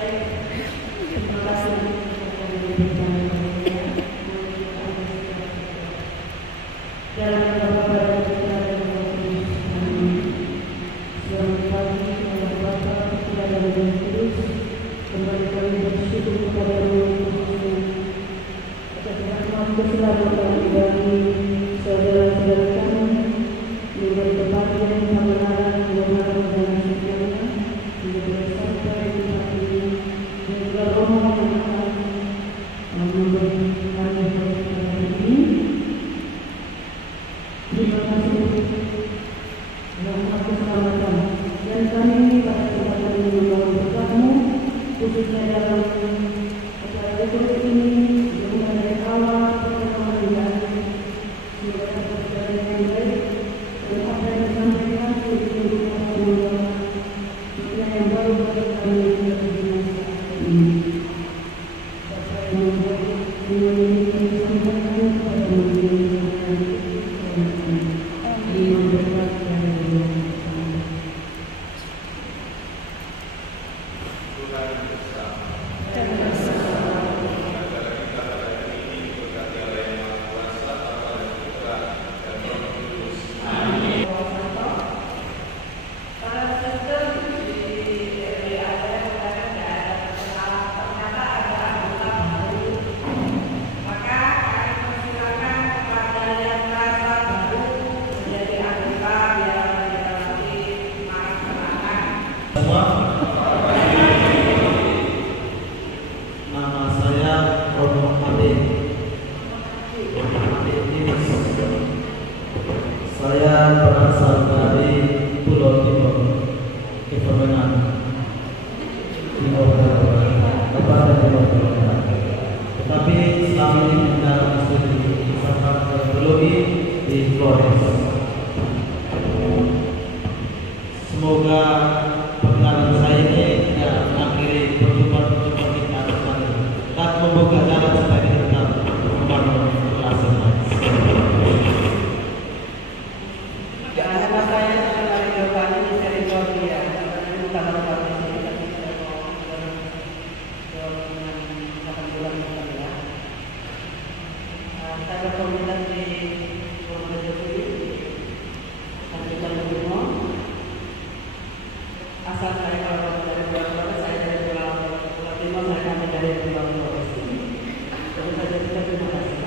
Terima kasih. Dalam nama Bapa dan Putra dan Roh Kudus. Amin. Selamat pagi, selamat Bapa, Putra dan Roh Kudus. Kembali kami bersyukur kepada Roh Kudus atas rahmat keselamatan bagi saudara-saudara kami diberi kebahagiaan, kebenaran, kebenaran dan segalanya diberi sampai di hati ini dan juga Roh yang akan memberi kami pada ini. Terima kasih rahmat keselamatan dan kami ini pada kesempatan ini membawa berkatmu khususnya dalam acara dekorasi ini dimulai dari awal pertemuan dan juga berjalan dengan baik dan apa yang disampaikan untuk yang baru bagi kami di masa ini. Saya membuat ini disampaikan kepada Saya berasal dari Pulau Timur, Kebumen, Timur Kabupaten Timur. Tetapi selama ini menjalani studi teologi di Flores. Semoga perjalanan saya ini tidak mengakhiri perjumpaan kita bersama dan membuka jalan supaya kita membangun relasi. Nama saya adalah Giovanni Misericordia. Bukan nama saya berkomunitas di asal saya kalau dari Pulau saya dari Pulau Timur, saya kami dari Pulau Flores. Terus saja kita terima kasih.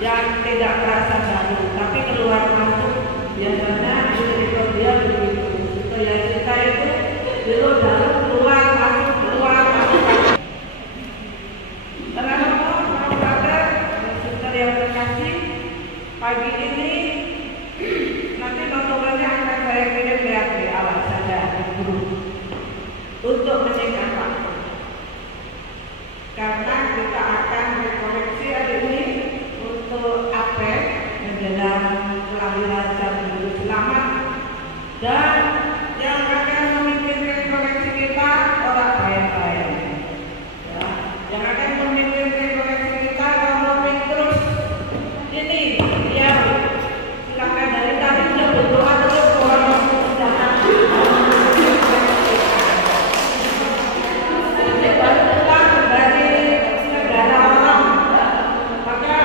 Yang tidak terasa baru, tapi keluar masuk biasanya dia begitu. Supaya kita itu dulu dalam keluar masuk keluar masuk. Teman-teman, mau kata suster yang terkasih, pagi ini nanti notulennya akan saya kirim lihat di awal saja di grup untuk menyingkat waktu. Karena kita akan rekoreksi hari ini untuk apel menjelang kelahiran Sang Juru Selamat, dan yang akan memimpin rekoreksi kita orang baik-baik. Ya, yang akan memimpin rekoreksi kita Romo Petrus ini, ya silakan dari tadi sudah berdoa terus orang jangan. Ini baru pulang dari negara orang, maka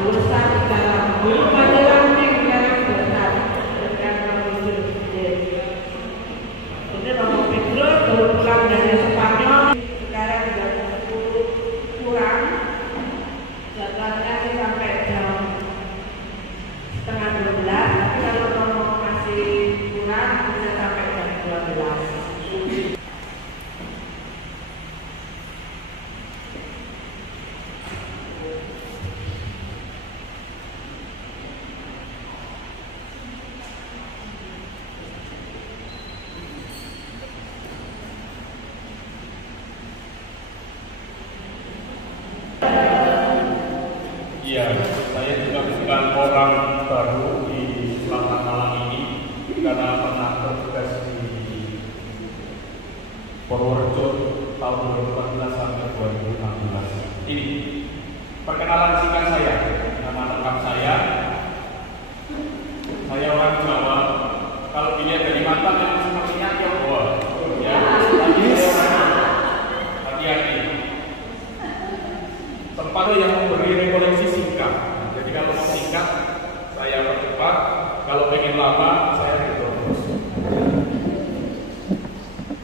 urusan dalam guru majelang yang besar dengan Romo Petrus. Ini Romo Petrus baru pulang dari Spanyol, sekarang sudah 10 kurang, jadwalnya sih sampai jam setengah 12, tapi kalau Romo masih kurang bisa sampai jam 12. Iya, saya juga bukan orang baru di Selatan Malang ini karena pernah bertugas di Purworejo tahun 2014 sampai 2016. Ini perkenalan singkat saya, nama lengkap saya orang Jawa. Kalau dilihat dari mata memang sepertinya Tionghoa, ya. Tapi hati-hati. Sempat yang memberi rekoleksi singkat. Jadi kalau mau singkat, saya percepat. Kalau pengen lama, saya terus.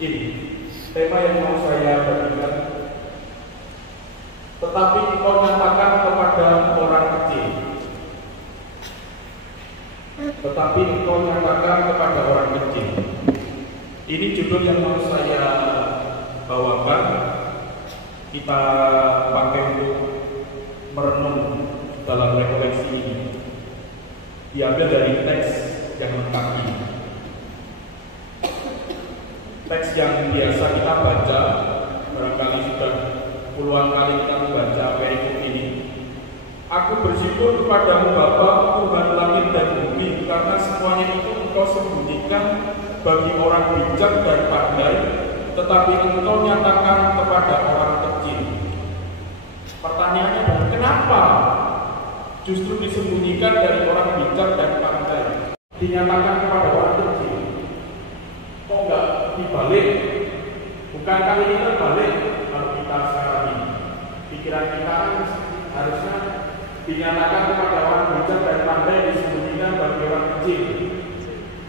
Ini tema yang mau saya berikan. Tetapi engkau nyatakan kepada orang kecil. Tetapi engkau nyatakan kepada orang kecil. Ini judul yang mau saya bawakan. Kita pakai untuk merenung dalam rekoleksi ini. Diambil dari teks yang lengkap ini. Teks yang biasa kita baca, barangkali sudah puluhan kali kita membaca perikop ini. Aku bersyukur kepadamu Bapa, Tuhan langit dan bumi, karena semuanya itu engkau sembunyikan bagi orang bijak dan pandai, tetapi engkau nyatakan kepada orang kecil. Pertanyaannya adalah kenapa justru disembunyikan dari orang bijak dan pandai, dinyatakan kepada orang kecil? Kok enggak dibalik? Bukankah ini terbalik kalau kita sekarang ini? Pikiran kita harusnya dinyatakan kepada orang bijak dan pandai, disembunyikan bagi orang kecil.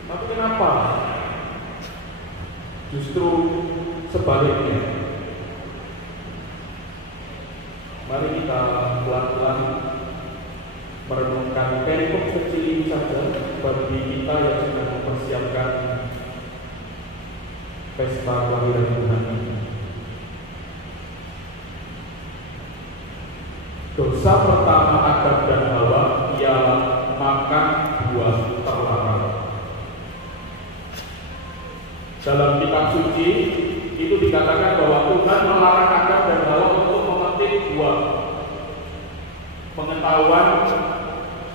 Tapi kenapa justru sebaliknya? Mari kita pelan-pelan merenungkan perikop kecil ini saja bagi kita yang sedang mempersiapkan pesta kelahiran Tuhan ini. Dosa pertama Adam dan Hawa ialah makan buah terlarang. Dalam kitab suci itu dikatakan bahwa Tuhan melarang Adam dan Hawa untuk memetik buah pengetahuan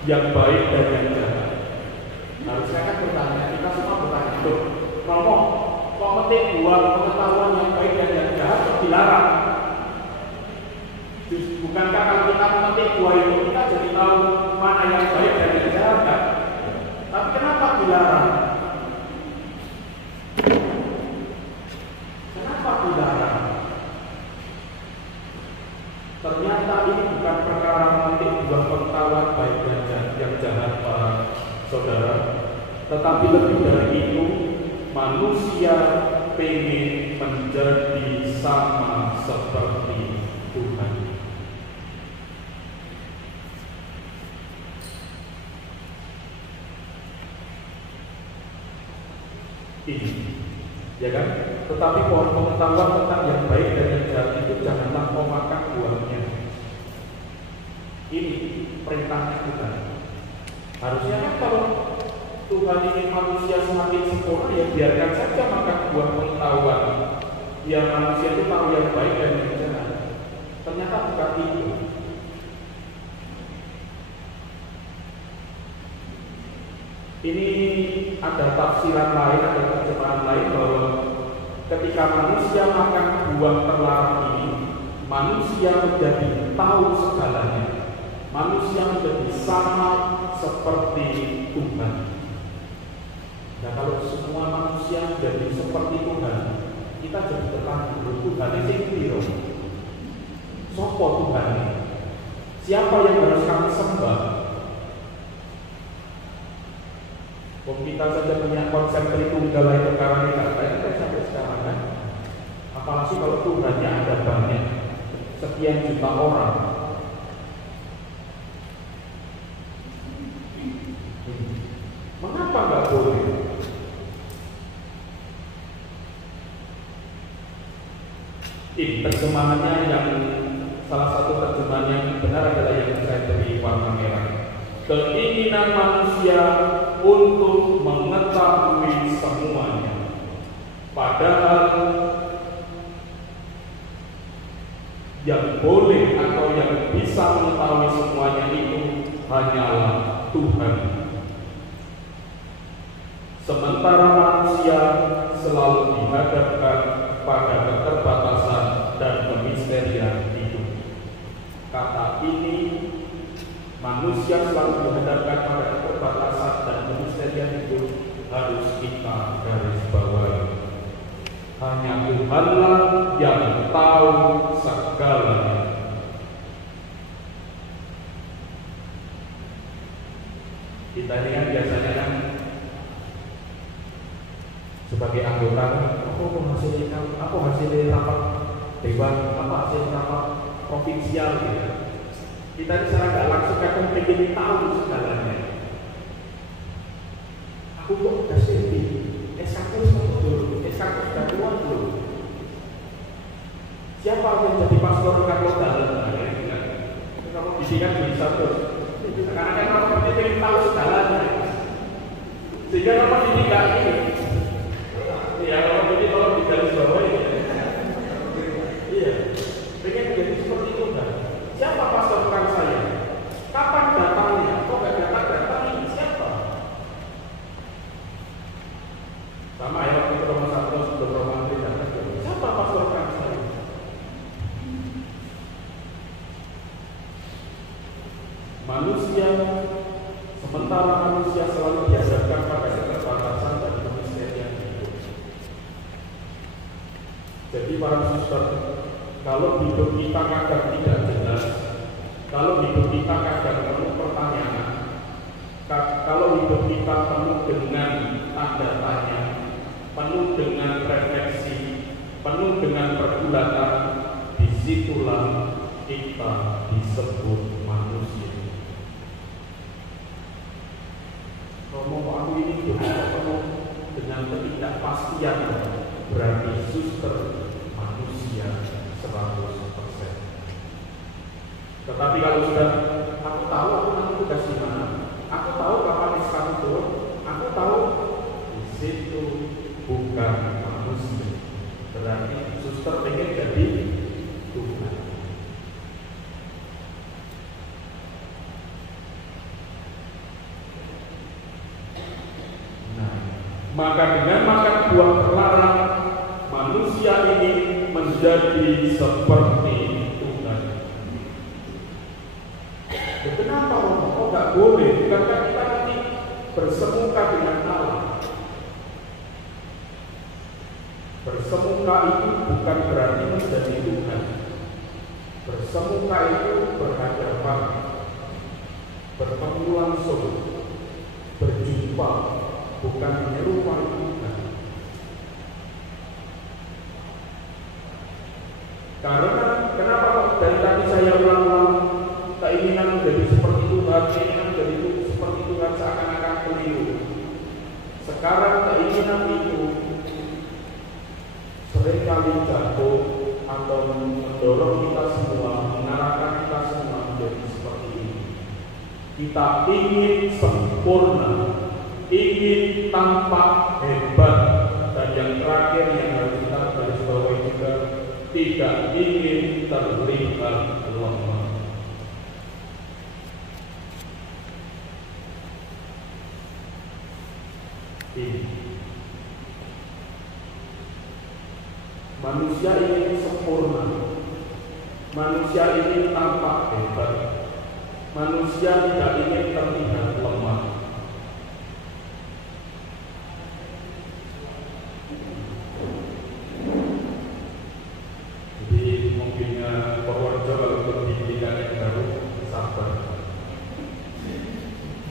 yang baik dan yang jahat. Harusnya kan bertanya, kita semua bertanya, loh, Romo, kok memetik buah pengetahuan yang baik dan yang jahat kok dilarang? Bukankah kalau kita memetik buah itu kita jadi tahu mana yang baik dan yang jahat kan? Tapi kenapa dilarang? Kenapa dilarang? Ternyata ini bukan perkara memetik buah pengetahuan baik dan yang jahat para saudara, tetapi lebih dari itu manusia pengen menjadi sama seperti Tuhan. Ini, ya kan? Tetapi pohon pengetahuan tentang yang baik dan yang jahat itu janganlah kau makan buahnya. Ini perintahnya Tuhan. Harusnya kan kalau Tuhan ingin manusia semakin sempurna, ya biarkan saja makan buah pengetahuan. Ya manusia itu tahu yang baik dan yang jahat. Ternyata bukan itu. Ini ada tafsiran lain, ada terjemahan lain bahwa ketika manusia makan buah terlarang ini, manusia menjadi tahu segalanya. Manusia menjadi sama seperti Tuhan. Nah kalau semua manusia menjadi seperti Tuhan, kita jadi bertanya, Tuhan ini piro? Sopo Tuhan ini? Siapa yang harus kami sembah? Kita saja punya konsep Tritunggal itu sekarang ini kan sampai sekarang kan. Apalagi kalau Tuhannya ada banyak, sekian juta orang. Mengapa nggak boleh? Ini terjemahannya yang salah satu terjemahan yang benar adalah yang saya beri warna merah. Keinginan manusia untuk mengetahui semuanya, padahal yang boleh atau yang bisa mengetahui semuanya itu hanyalah Tuhan. Sementara manusia selalu dihadapkan pada keterbatasan dan kemisterian hidup. Kata ini, manusia selalu dihadapkan pada keterbatasan dan kemisterian hidup, harus kita garis bawahi. Hanya Tuhanlah yang tahu segalanya. Kita ini kan biasanya kan sebagai anggota, apa hasilnya rapat dewan, apa hasil rapat provinsial gitu. Kita ini secara nggak langsung kadang ingin tahu segalanya. Aku kok udah sendiri, S1 dulu, S1 sudah keluar dulu. Siapa yang jadi pastor kalau dalam? Kamu bisikan bisa terus. Karena kan orang ini ingin tahu segalanya. Sehingga orang ini nggak ini. Ya kalau ini tolong di garis bawah ini. Iya, pengen jadi seperti itu kan? Siapa pastor bukan saya? Kapan datangnya? Kok nggak datang ini siapa? Sama ya waktu itu Romo Santos sebelum Romo Andri datang. Siapa pastor bukan saya? Manusia, sementara manusia selalu dihadapkan pada keterbatasan dan kemisterian hidup. Jadi para suster, kalau hidup kita kadang tidak jelas, kalau hidup kita kadang penuh pertanyaan, kalau hidup kita penuh dengan tanda tanya, penuh dengan refleksi, penuh dengan pergulatan, disitulah kita disebut manusia. Romo aku ini penuh dengan ketidakpastian, berarti suster manusia 100%. Tetapi kalau sudah aku tahu aku nanti tugas di mana, aku tahu kapan SK itu, aku tahu di situ bukan manusia, berarti suster pengen jadi Tuhan. Maka dengan makan buah terlarang, manusia ini menjadi seperti Tuhan. Kenapa Romo? Kok nggak boleh? Bukankah kita nanti bersemuka dengan Allah? Bersemuka itu bukan berarti menjadi Tuhan. Bersemuka itu berhadapan, bertemu langsung, berjumpa, bukan menyerupai Tuhan. Karena kenapa dari tadi saya ulang-ulang keinginan menjadi seperti Tuhan, keinginan menjadi seperti Tuhan seakan-akan keliru. Sekarang keinginan itu seringkali jatuh atau mendorong kita semua, mengarahkan kita semua menjadi seperti ini. Kita ingin sempurna, ingin tampak hebat, dan yang terakhir yang harus kita garis bawahi juga, tidak ingin terlihat lemah. Ini manusia ini sempurna, manusia ini tampak hebat, manusia tidak ingin terlihat lemah.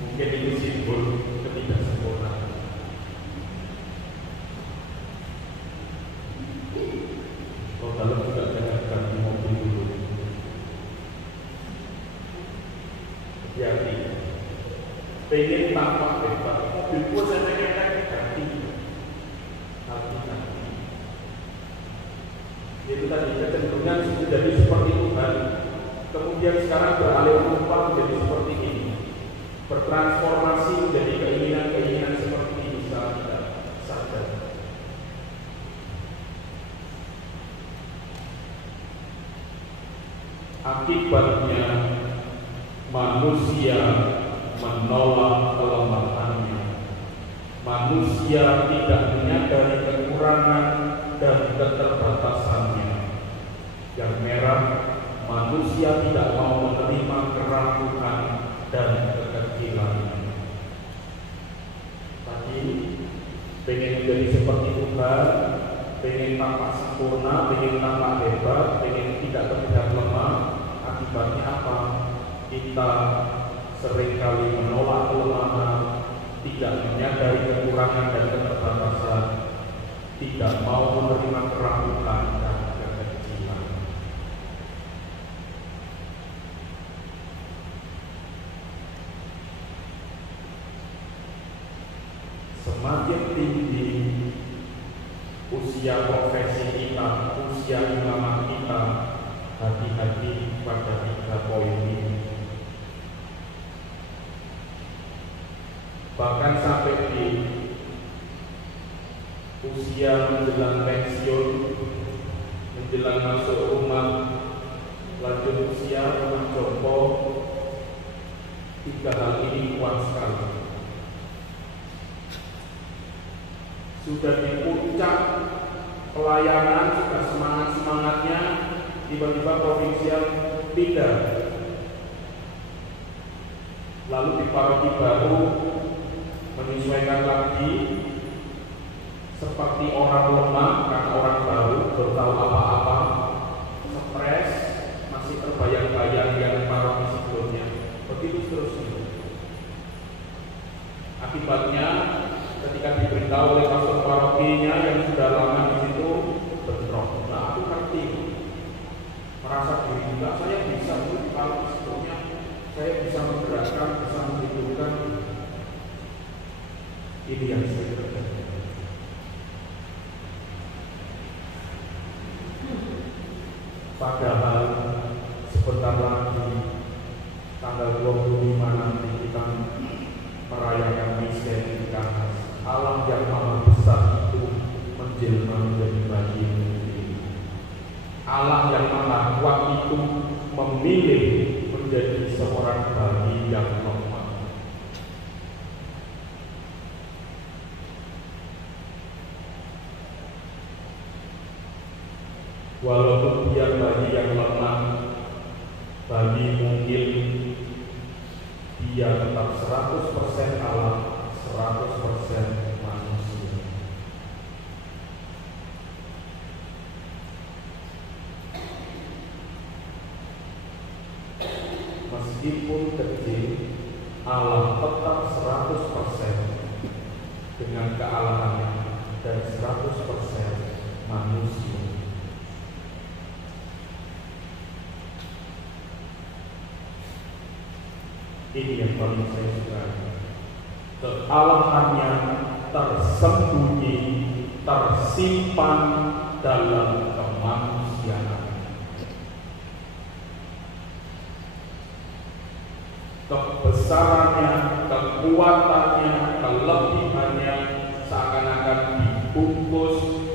Mungkin ini simbol ketidaksempurnaan. Kalau dalam juga jangan ganti mobil dulu. Hati-hati. Pengen tampak hebat, mobilku saya pengen ganti. Hati-hati. Itu tadi kecenderungan menjadi seperti Tuhan. Kemudian sekarang beralih rupa menjadi seperti ini, bertransformasi menjadi keinginan-keinginan seperti ini saat kita sadar. Akibatnya manusia menolak kelemahannya. Manusia tidak menyadari kekurangan dan keterbatasannya. Yang merah, manusia tidak mau menerima keraguan dan kekecilannya. Tadi pengen menjadi seperti Tuhan, pengen tampak sempurna, pengen tampak hebat, pengen tidak terlihat lemah. Akibatnya apa? Kita seringkali menolak kelemahan, tidak menyadari kekurangan dan keterbatasan, tidak mau menerima keraguan dan kekecilan. Semakin tinggi usia profesi kita, usia imamat kita, hati-hati pada 3 poin ini. Bahkan sampai di usia menjelang pensiun, menjelang masuk rumah, lanjut usia rumah jompo, 3 hal ini kuat sekali. Sudah di puncak pelayanan, sudah semangat-semangatnya, tiba-tiba provinsial pindah, lalu di paroki baru menyesuaikan lagi, seperti orang lemah karena orang baru belum tahu apa-apa, stres, masih terbayang-bayang yang paroki sebelumnya, begitu seterusnya. Akibatnya ketika diberitahu oleh pastor parokinya yang sudah lama di situ, bentrok. Nah, aku ngerti, merasa diri juga saya bisa, kalau sebelumnya saya bisa menggerakkan, bisa menghidupkan. Ini yang saya terjadi. Padahal sebentar lagi tanggal 25 nanti kita merayakan misi Kanas. Alam yang maha besar itu menjelma menjadi bayi ini. Alam yang maha kuat itu memilih menjadi seorang bayi yang lemah. Walaupun dia bayi yang lemah, bayi mungkin dia tetap 100% alam, 100% manusia. Meskipun kecil, alam tetap 100% dengan kealamannya dan 100% manusia. Ini yang paling saya suka. Kealamannya tersembunyi, tersimpan dalam kemanusiaan. Kebesarannya, kekuatannya, kelebihannya seakan-akan dibungkus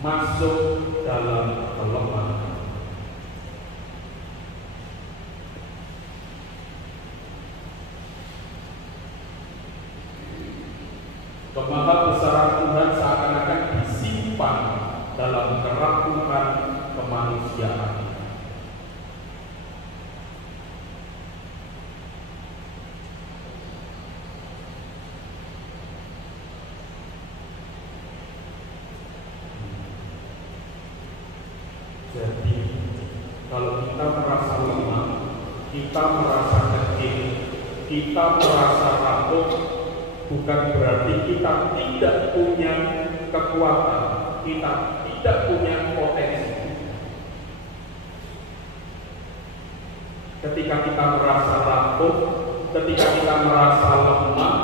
masuk dalam kelemahan. Kemahabesaran Tuhan seakan-akan disimpan dalam keraguan kemanusiaan. Jadi, kalau kita merasa lemah, kita merasa kecil, kita merasa rapuh, bukan berarti kita tidak punya kekuatan, kita tidak punya potensi. Ketika kita merasa rapuh, ketika kita merasa lemah,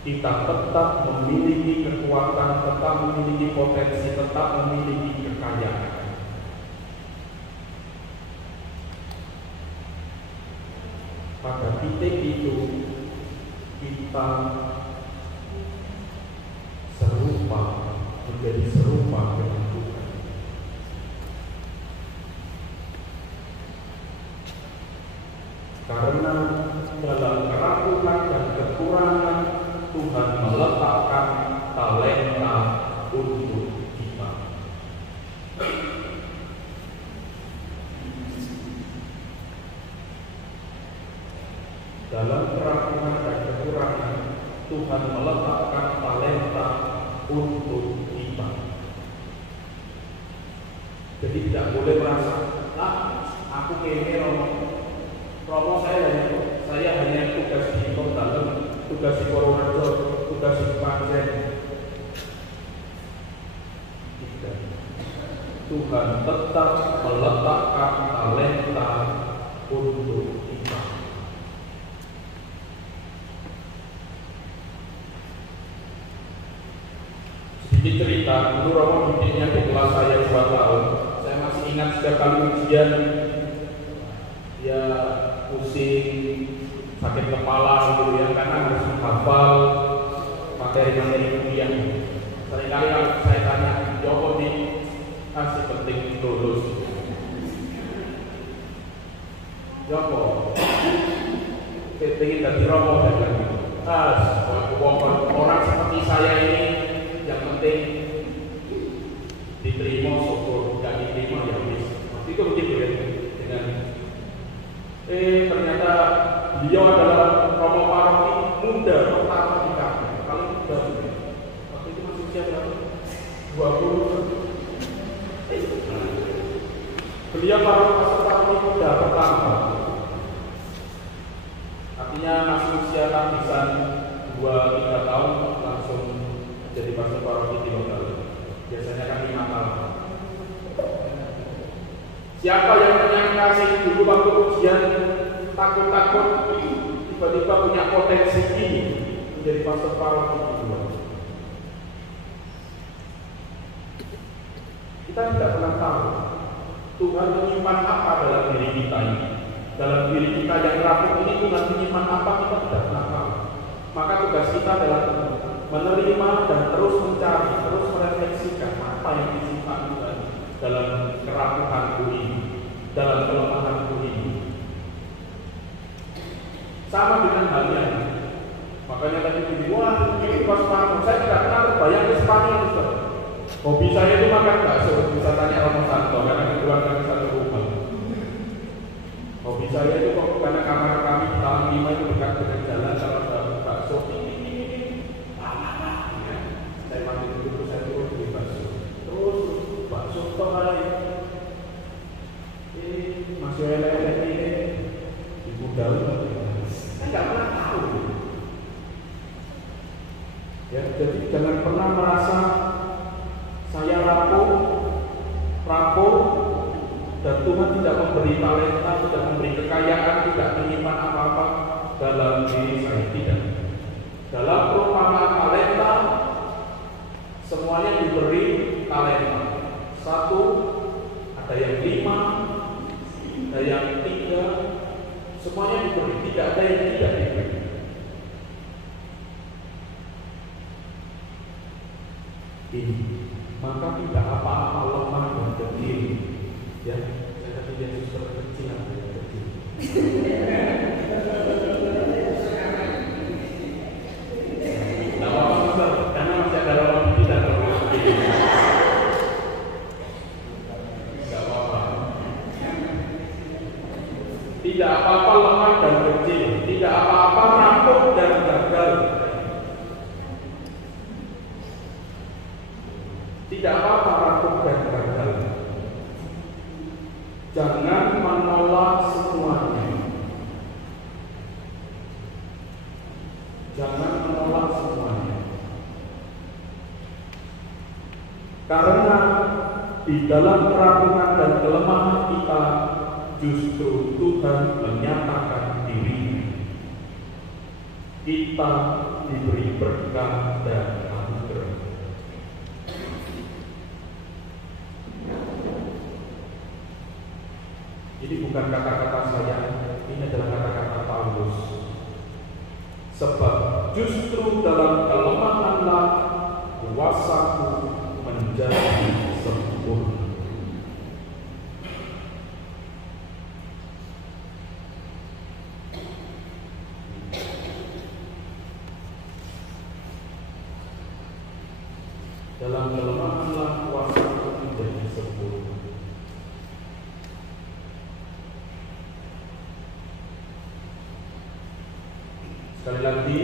kita tetap memiliki kekuatan, tetap memiliki potensi, tetap memiliki kekayaan. Pada titik itu kita menjadi serupa dengan Tuhan. Karena dalam keraguan dan kekurangan Tuhan meletakkan talenta untuk kita. Dalam keraguan dan kekurangan Tuhan meletakkan talenta untuk kita. Jadi tidak boleh merasa, aku kayaknya Romo saya hanya tugas di Kota, tugas di Purworejo, tugas di Panjen. Tidak. Tuhan tetap meletakkan talenta untuk kita. Sedikit cerita, dulu Romo didiknya di kelas saya 2 tahun. Saya masih ingat setiap kali ujian, ya pusing, sakit kepala gitu ya, karena harus menghafal materi-materi ujian. Seringkali kalau saya tanya, Joko nih, masih penting lulus. Joko, pengen jadi Romo dan gitu. Orang seperti saya ini yang penting diterima, syukur, gak diterima ya wis. Itu begitu ya dengan ternyata beliau adalah Romo Paroki muda pertama di kami. Paling muda waktu itu masih usia berapa? 20. Beliau Paroki muda pertama. Artinya masih usia tabisan 2-3 tahun langsung jadi pastor paroki di lokal. Biasanya kan 5 tahun. Siapa yang menyangka sih dulu waktu ujian takut-takut tiba-tiba punya potensi ini menjadi pastor paroki di luar. Kita tidak pernah tahu Tuhan menyimpan apa dalam diri kita ini. Dalam diri kita yang rapuh ini Tuhan menyimpan apa, kita tidak pernah tahu. Maka tugas kita adalah menerima dan terus mencari, terus merefleksikan apa yang disimpan Tuhan dalam kerapuhanku ini, dalam kelemahanku ini. Sama dengan halnya. Makanya tadi begini, wah ini pas Spanyol, saya tidak pernah terbayang di Spanyol. Hobi saya itu makan bakso, bisa tanya Romo Santo, karena keluarga satu rumah. Hobi saya itu kok karena kamar kami di Taman 5 itu dekat dengan jalan, kalau ada bakso, saya mandi dulu, saya turun di bakso. Terus bakso toh kali ini masih lele ini di budal. Saya nggak pernah tahu. Ya, jadi jangan pernah merasa saya rapuh, dan Tuhan tidak memberi talenta, tidak memberi kekayaan, tidak menyimpan apa-apa dalam diri saya, tidak. Dalam perumpamaan talenta, semuanya diberi talenta. 1, ada yang 5, ada yang 3, semuanya diberi, tidak ada yang tidak diberi. Ini, maka tidak apa-apa lemah dan kecil. Ya, saya tadi Yesus kecil atau yang kecil. Tidak apa-apa, karena masih ada lawan tidak terlalu kecil. Tidak apa-apa. Tidak apa-apa lemah dan kecil. Tidak apa-apa rapuh dan gagal. Tidak apa-apa rapuh dan gagal. Jangan menolak semuanya. Jangan menolak semuanya. Karena di dalam keraguan dan kelemahan kita justru Tuhan menyatakan diri. Kita diberi berkat dan anugerah. Ini bukan kata-kata saya, ini adalah kata-kata Paulus. Sebab justru dalam kelemahanlah kuasaku menjadi sempurna. dalam kelemahanlah kuasa menjadi sempurna. Sekali lagi,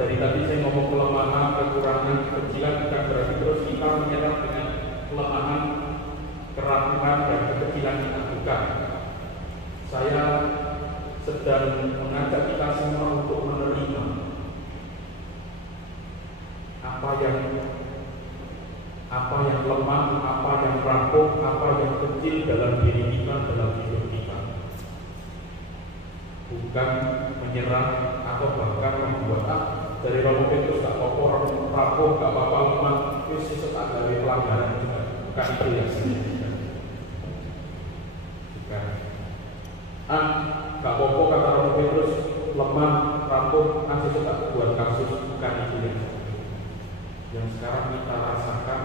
dari tadi saya ngomong kelemahan, kekurangan, kekecilan, bukan berarti terus kita menyerah dengan kelemahan, keraguan, dan kekecilan kita, bukan. Saya sedang mengajak kita semua untuk menerima apa yang lemah, apa yang rapuh, apa yang kecil dalam diri kita, dalam hidup kita. Bukan menyerah atau bahkan membuat dari Romo Petrus gak apa-apa, rapuh, gak apa-apa, lemah, itu sesuatu dari pelanggaran juga. Bukan itu yang saya katakan. Bukan. Gak apa-apa kata Romo Petrus, lemah, rapuh, masih suka buat kasus. Bukan itu yang sekarang kita rasakan,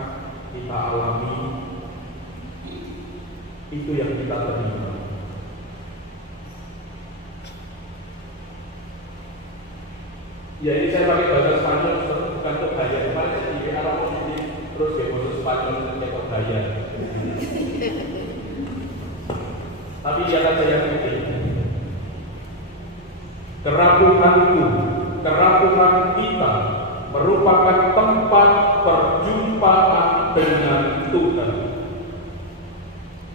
kita alami, itu yang kita terima. Ya ini saya pakai bahasa Spanyol, bukan untuk gaya. Kemarin saya di arah positif, terus dia bahasa Spanyol untuk gaya. Tapi dia saja yang penting. Kerapuhanku, kerapuhan kita merupakan tempat perjumpaan dengan Tuhan.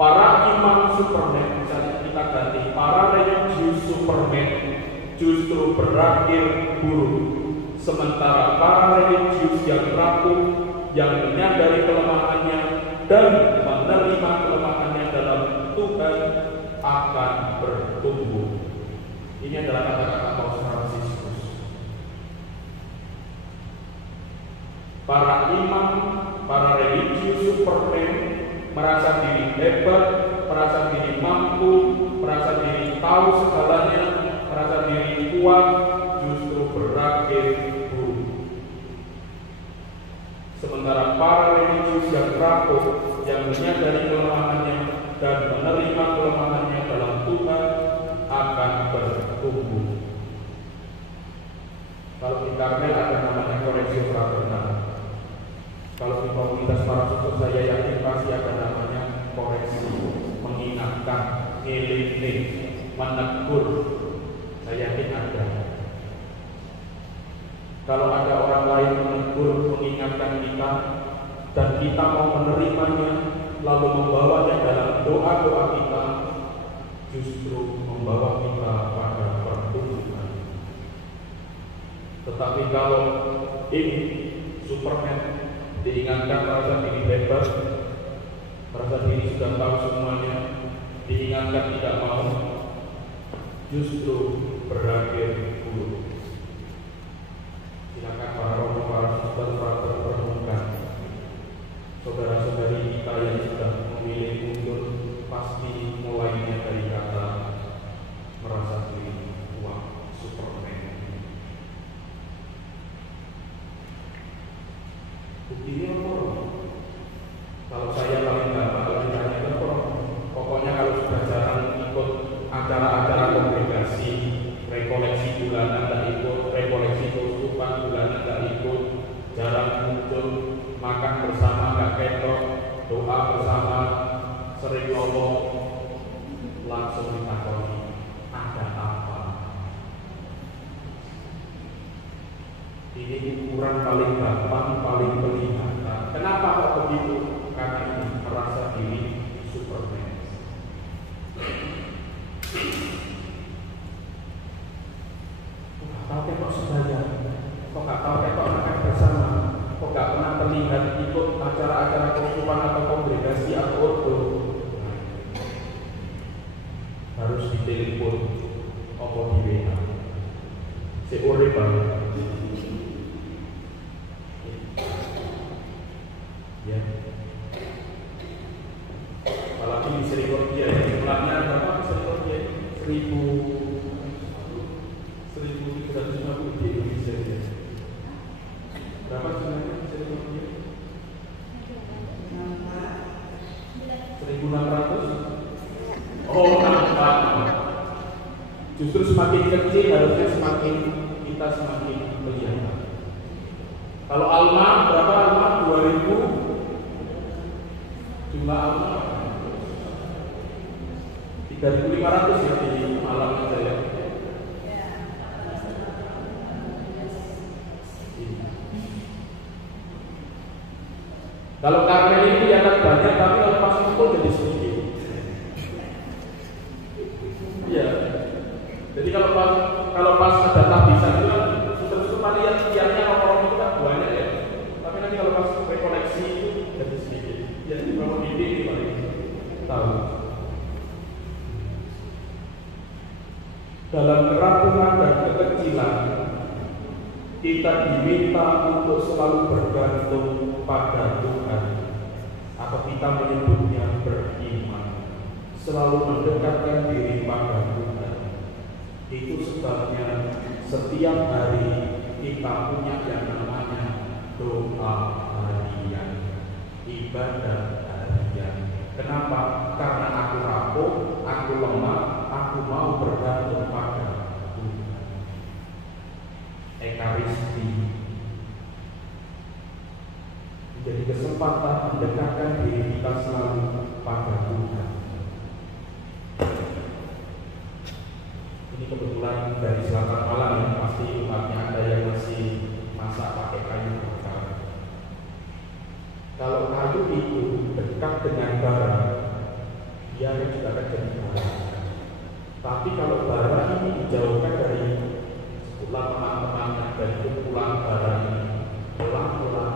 Para imam Superman, misalnya kita ganti, para religius Superman justru berakhir buruk, sementara para religius yang rapuh, yang menyadari kelemahannya dan menerima kelemahannya dalam Tuhan akan bertumbuh. Ini adalah kata-kata Paus Fransiskus. Para imam, para religius Superman merasa diri hebat, merasa diri mampu, merasa diri tahu segalanya, merasa diri kuat, justru berakhir buruk. Sementara para religius yang rapuh, yang menyadari kelemahannya dan menerima kelemahannya dalam Tuhan akan bertumbuh. Kalau di Karmel ada namanya koreksi fraternal. Kalau di komunitas para suku saya yakin pasti ada namanya koreksi, mengingatkan, ngeling-ling, menegur. Saya yakin ada. Kalau ada orang lain menegur, mengingatkan kita, dan kita mau menerimanya, lalu membawanya dalam doa-doa kita, justru membawa kita pada pertumbuhan. Tetapi kalau ini Superman diingatkan merasa diri hebat, merasa diri sudah tahu semuanya, diingatkan tidak mau, justru berakhir buruk. Silakan para romo, para suster, para pertemukan saudara-saudari kita yang sudah memilih mundur, pasti mulainya dari kata merasa diri kuat, Superman. Buktinya apa? Kalau saya paling gampang kalau ditanya ke pokoknya kalau sudah jarang ikut acara-acara kongregasi, rekoleksi bulanan tak ikut, rekoleksi keuskupan bulanan tak ikut, jarang muncul, makan bersama gak ketok, doa bersama, sering ngomong, langsung ditakoni, ada apa? Ini ukuran paling gampang, paling kelihatan. Kenapa kok begitu? Karena ini merasa diri Superman. Kok kok sebaya? Kok gak tahu kok makan bersama? Kok gak pernah terlihat ikut acara-acara keuskupan atau kongregasi atau ordo? Harus ditelepon, apa di WA? Si urip banget. Ya. Apalagi di Serikordia, jumlahnya berapa Serikordia? 1.350 di Indonesia ya. Berapa sebenarnya di Serikordia? 1.600? Oh, nampak. Justru semakin kecil harusnya kita semakin kelihatan. Kalau Alma berapa? Alma 2000. Jumlah Alma 3.500 ya di Malang aja ya. Kalau Karmel ini ya kan banyak, tapi kalau pas kumpul jadi sedikit. Iya. Jadi kalau pas ada tahbisan itu kan suster-suster panitia orang-orang itu kan banyak ya. Tapi nanti kalau pas rekoleksi itu jadi sedikit. Ya di bawah ini paling tahu. Dalam kerampungan dan kekecilan kita diminta untuk selalu bergantung pada Tuhan, atau kita menyebutnya beriman, selalu mendekatkan diri pada Tuhan. Itu sebabnya setiap hari kita punya yang namanya doa harian, ibadah harian. Kenapa? Karena aku rapuh, aku lemah, aku mau bergantung pada Tuhan. Ekaristi menjadi kesempatan mendekatkan diri kita selalu pada Tuhan. Ini kebetulan dari selatan Malang ya, pasti umatnya ada yang masih masak pakai kayu bakar. Kalau kayu itu dekat dengan bara, dia juga akan jadi bara. Tapi kalau bara ini dijauhkan dari teman-temannya, dari kumpulan bara ini, pelan-pelan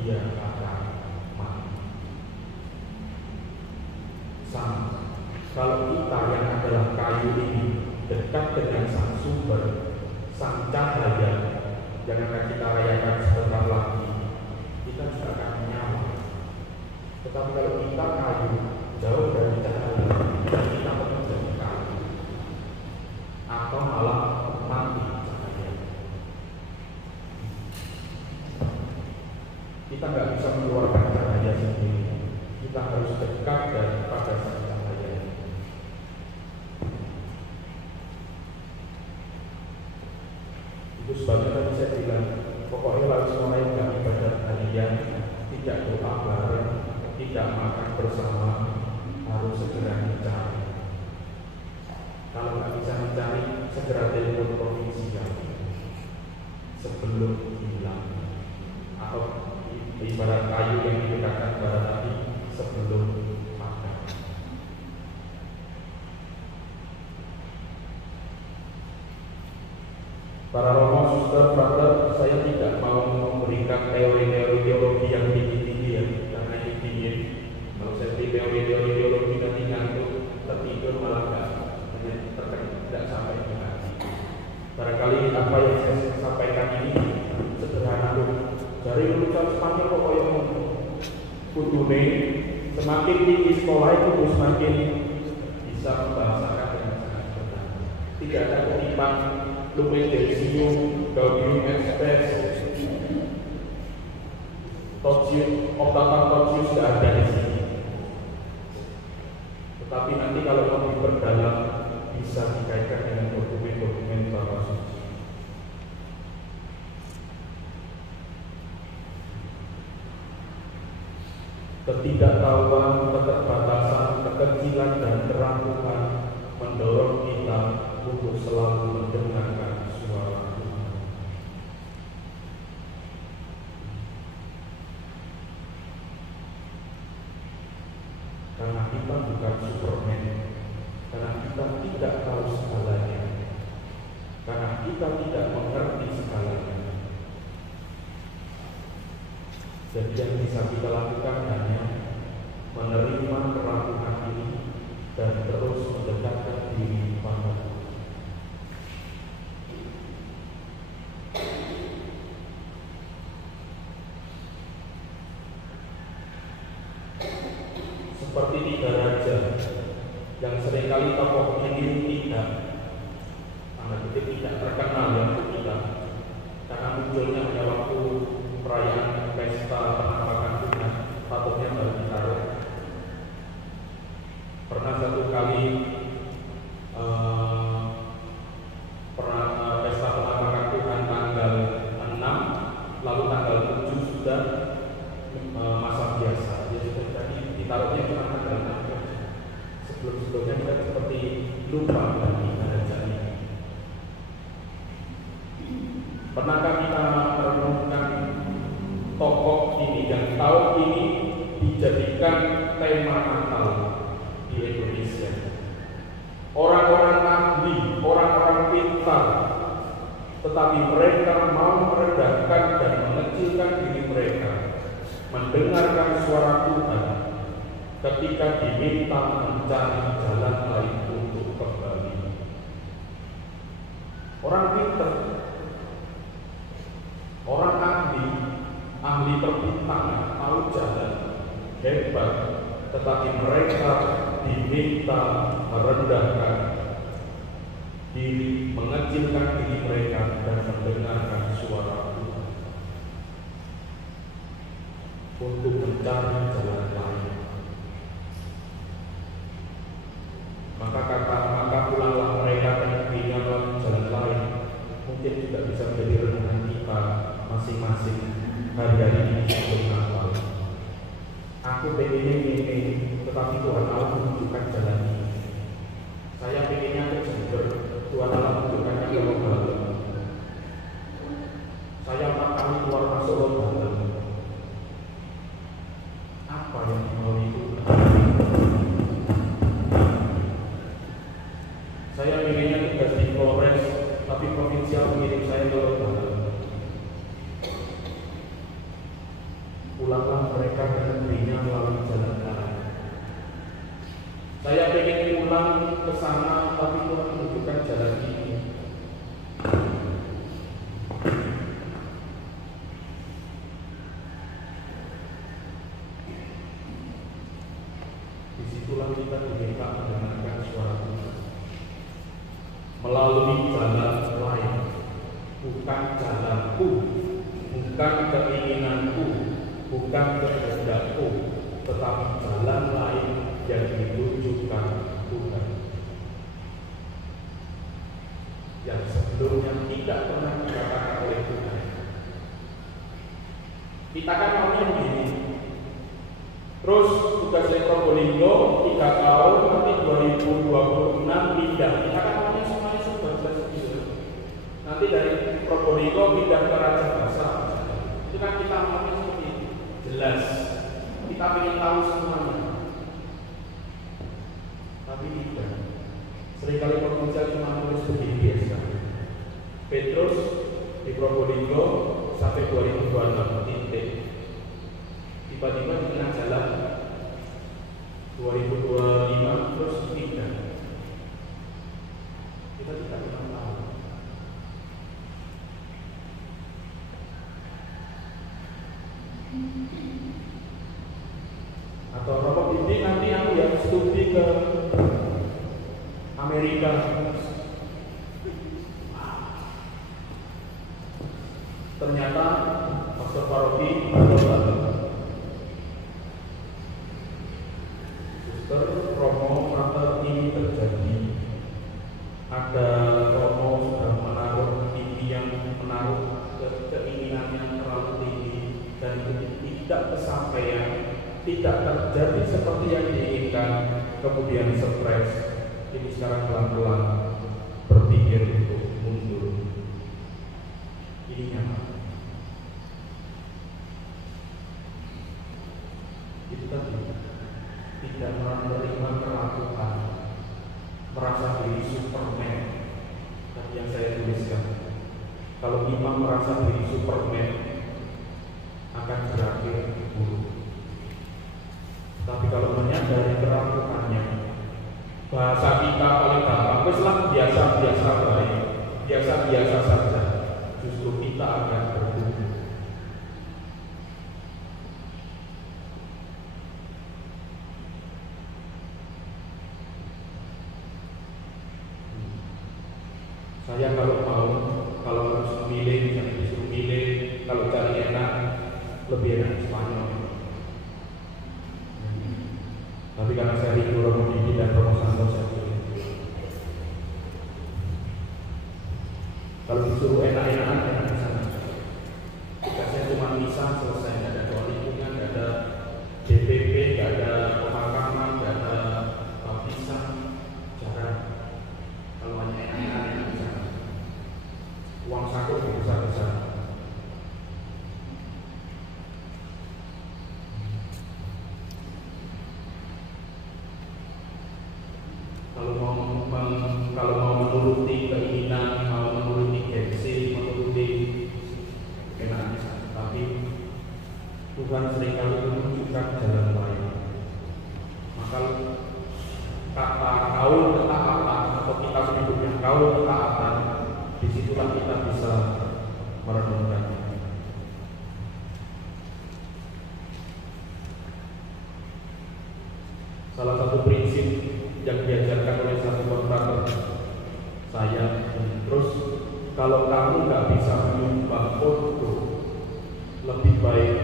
dia akan mati. Sama, kalau kita yang adalah kayu ini dekat dengan sang sumber, sang cahaya yang akan kita rayakan sebentar lagi, kita juga akan menyala. Tetapi kalau kita kayu jauh dari cahaya, dan kita menjadi kayu atau malah mati cahaya, kita nggak bisa mengeluarkan cahaya sendiri. Kita harus dekat daripada sang cahaya. Itu sebabnya tadi saya bilang, pokoknya harus mulai dengan ibadah harian, tidak doa bareng, tidak makan bersama, harus segera mencari. Kalau nggak bisa mencari, segera telepon provinsi sebelum hilang. Atau ibarat kayu yang didekatkan pada tadi sebelum padam. Para romo, suster, brother, saya tidak mau memberikan teori-teori teologi yang tinggi-tinggi ya, karena ini dingin. Kalau saya teori-teori teologi nanti ngantuk, tertidur malah tidak sampai ke hati. Barangkali apa yang saya sampaikan ini sederhana tuh. Dari urusan Spanyol kok yang kudune semakin tinggi sekolah itu semakin bisa membahasakan dengan sangat benar. Tidak ada ketimbang Lumen Gentium, Gaudium et Spes, Totius, Octavian Totius tidak ada di sini. Tetapi nanti kalau mau diperdalam bisa dikaitkan dengan dokumen-dokumen Bapa Suci. Ketidaktahuan, keterbatasan, kekecilan, dan kerampungan mendorong kita untuk selalu mendengarkan suara Tuhan. Karena kita bukan Superman, karena kita tidak tahu segalanya, karena kita tidak mengerti segalanya. Jadi yang bisa kita lakukan hanya menerima kerampungan ini dan terus mendekatkan diri pada Tuhan. Seperti tiga raja yang seringkali tokoh ini tidak terkenal yang kita, karena munculnya hanya waktu perayaan pesta penampakan Tuhan, patutnya baru ditaruh. Pernah satu kali Pernahkah kita merenungkan tokoh ini yang tahun ini dijadikan tema Natal di Indonesia? Orang-orang ahli, orang-orang pintar, tetapi mereka mau merendahkan dan mengecilkan diri mereka, mendengarkan suara Tuhan ketika diminta mencari jalan lain untuk kembali. Orang pintar, orang ahli perbintangan, tahu jalan, hebat, tetapi mereka diminta merendahkan diri, mengecilkan diri mereka dan mendengarkan suara Tuhan untuk mencari jalan lain. Maka pulanglah mereka dan negerinya melalui jalan lain. Mungkin juga bisa menjadi renungan kita masing-masing hari-hari ini sebelum Natal. Aku pengen ini, tetapi Tuhan Allah menunjukkan jalan ini. Saya pengennya ke Jember, Tuhan Allah menunjukkannya ke Lombok. Saya 4 kali keluar masuk Lombok. Apa yang mau itu? Saya pengennya tugas di Polres, tapi provinsial mengirim saya ke Lombok. Pulanglah mereka ke negerinya melalui jalan lain. Saya pengen pulang ke sana, tapi Tuhan menunjukkan jalan ini. Disitulah kita diminta mendengarkan suara Tuhan melalui jalan lain, bukan jalanku, bukan keinginanku, bukan kehendakku, tetapi jalan lain yang ditunjukkan Tuhan, yang sebelumnya tidak pernah dikatakan oleh Tuhan. Kita kan maunya begini. Terus tugas di Probolinggo 3 tahun, nanti 2026 pindah. Kita kan maunya semuanya serba jelas. Nanti dari Probolinggo pindah ke Raja Basa. Itu kan kita maunya seperti itu, jelas. Kita ingin tahu semuanya. Tapi tidak. Seringkali provinsial cuma nulis begini biasa. Petrus di Probolinggo sampai 2026 titik. Tiba-tiba di tengah jalan 2025 terus pindah. Kita tidak pernah tahu. Atau Romo ini nanti aku yang studi ke Amerika. Ternyata pastor paroki Suster Romo Frater ini terjadi. Ada Romo sudah menaruh impian, menaruh keinginannya terlalu tinggi dan tidak kesampaian, tidak terjadi seperti yang diinginkan, kemudian stres. Ini sekarang pelan-pelan berpikir untuk mundur. Ini nyaman. Itu tadi, tidak menerima kelakuan, merasa diri Superman. Tadi yang saya tuliskan, kalau imam merasa diri Superman akan berakhir buruk. Tapi kalau menyadari kelakuannya, bahasa kita paling gampang, weslah biasa-biasa baik, biasa-biasa saja, justru kita akan bertumbuh. Saya kalau harus memilih, jangan disuruh milih. Kalau cari enak, lebih enak Spanyol. Tapi karena saya rindu Romo Didi dan Romo Santos, saya pilih. Kalau disuruh enak-enakan, enak di sana. Tugasnya cuma misa selesai, nggak ada doa lingkungan, nggak ada DPP, nggak ada pemakaman, nggak ada baptisan, jarang. Kalau hanya enak-enakan di sana, uang saku besar-besar. jangkau ketaatan, disitulah kita bisa merenungkan. Salah satu prinsip yang diajarkan oleh satu kontrator saya, terus kalau kamu nggak bisa menyumbang foto, lebih baik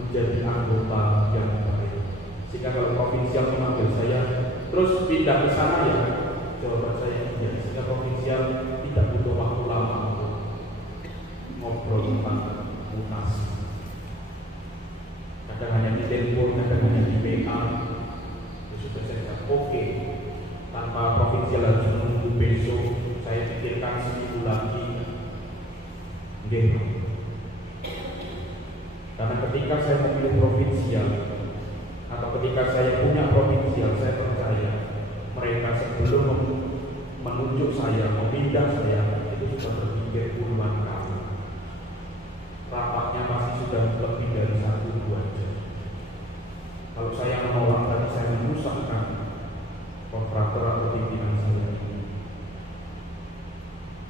menjadi anggota yang baik. Sehingga kalau provinsial memanggil saya, terus pindah ke sana ya, jawaban saya ya. Sehingga provinsial tidak butuh waktu lama untuk ngobrol tentang mutasi. Kadang hanya di telepon, kadang hanya di WA. Sudah saya katakan oke, tanpa provinsial harus menunggu besok, saya pikirkan seminggu lagi. Karena ketika saya memilih provinsial atau ketika saya punya provinsial, saya percaya mereka sebelum menunjuk saya, memindah saya, itu sudah berpikir puluhan kali. Rapatnya pasti sudah lebih dari 1-2 jam. Kalau saya menolak, berarti saya menyusahkan kontraktor atau pimpinan saya ini.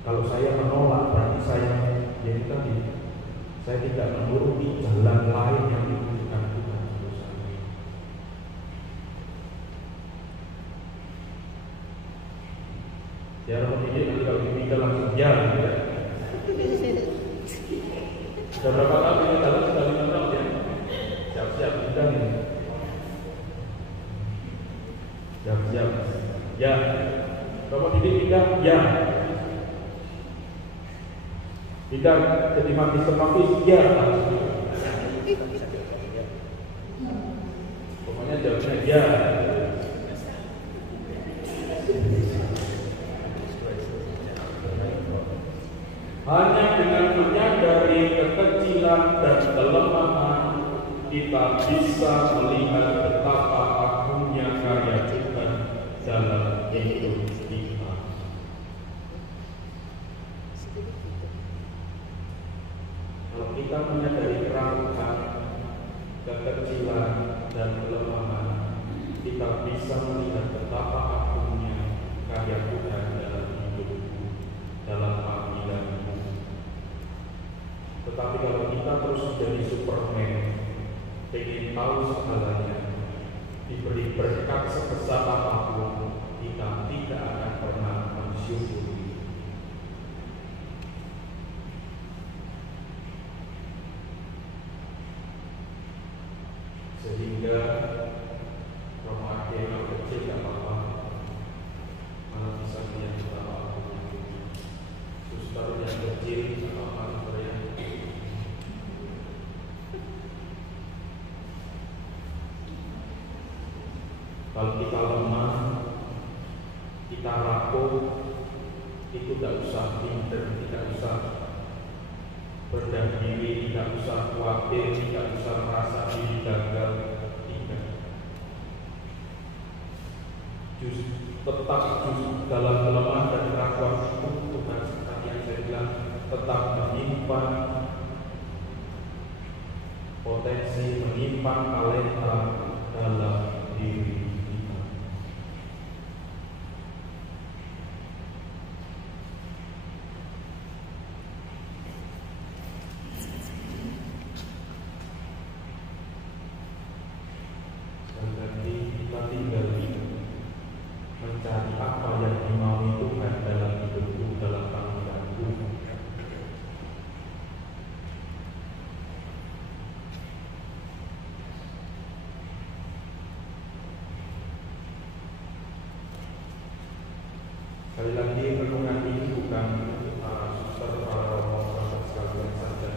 Kalau saya menolak, berarti saya saya tidak menuruti jalan lain yang ditunjukkan Tuhan untuk saya. Ya, ini nanti kalau diminta langsung jalan ya. Sudah berapa tahun ini dalam? Sudah 5 tahun ya. Siap-siap pindah nih. Siap-siap. Ya. Kamu pindah? Ya. Pindah jadi magister novis? Ya. Pokoknya jawabnya ya. Hanya dengan menyadari kekecilan dan kelemahan, kita bisa melihat betapa agungnya karya Tuhan dalam hidup kita. Kalau kita menyadari keraguan, kekecilan, dan kelemahan, kita bisa melihat betapa agungnya karya Tuhan dalam hidupku, dalam panggilanmu. Tetapi kalau kita terus menjadi Superman, ingin tahu segalanya, diberi berkat sebesar apapun, kita tidak akan pernah mensyukuri. Sehingga kalau ada yang kecil tidak apa-apa, malah bisa melihat betapa agungnya. Suster yang kecil tidak apa-apa. Kalau kita lemah, kita rapuh, itu tidak usah pinter, tidak usah berdiam diri, tidak usah khawatir, tidak usah merasa diri gagal, tidak. Tetap dalam kelemahan dan keraguan itu, Tuhan seperti yang saya bilang, tetap menyimpan potensi, menyimpan talenta dalam diri. Mencari apa yang dimaui Tuhan dalam hidupku, dalam panggilanku. Sekali lagi, renungan ini bukan para suster, para romo sekalian saja.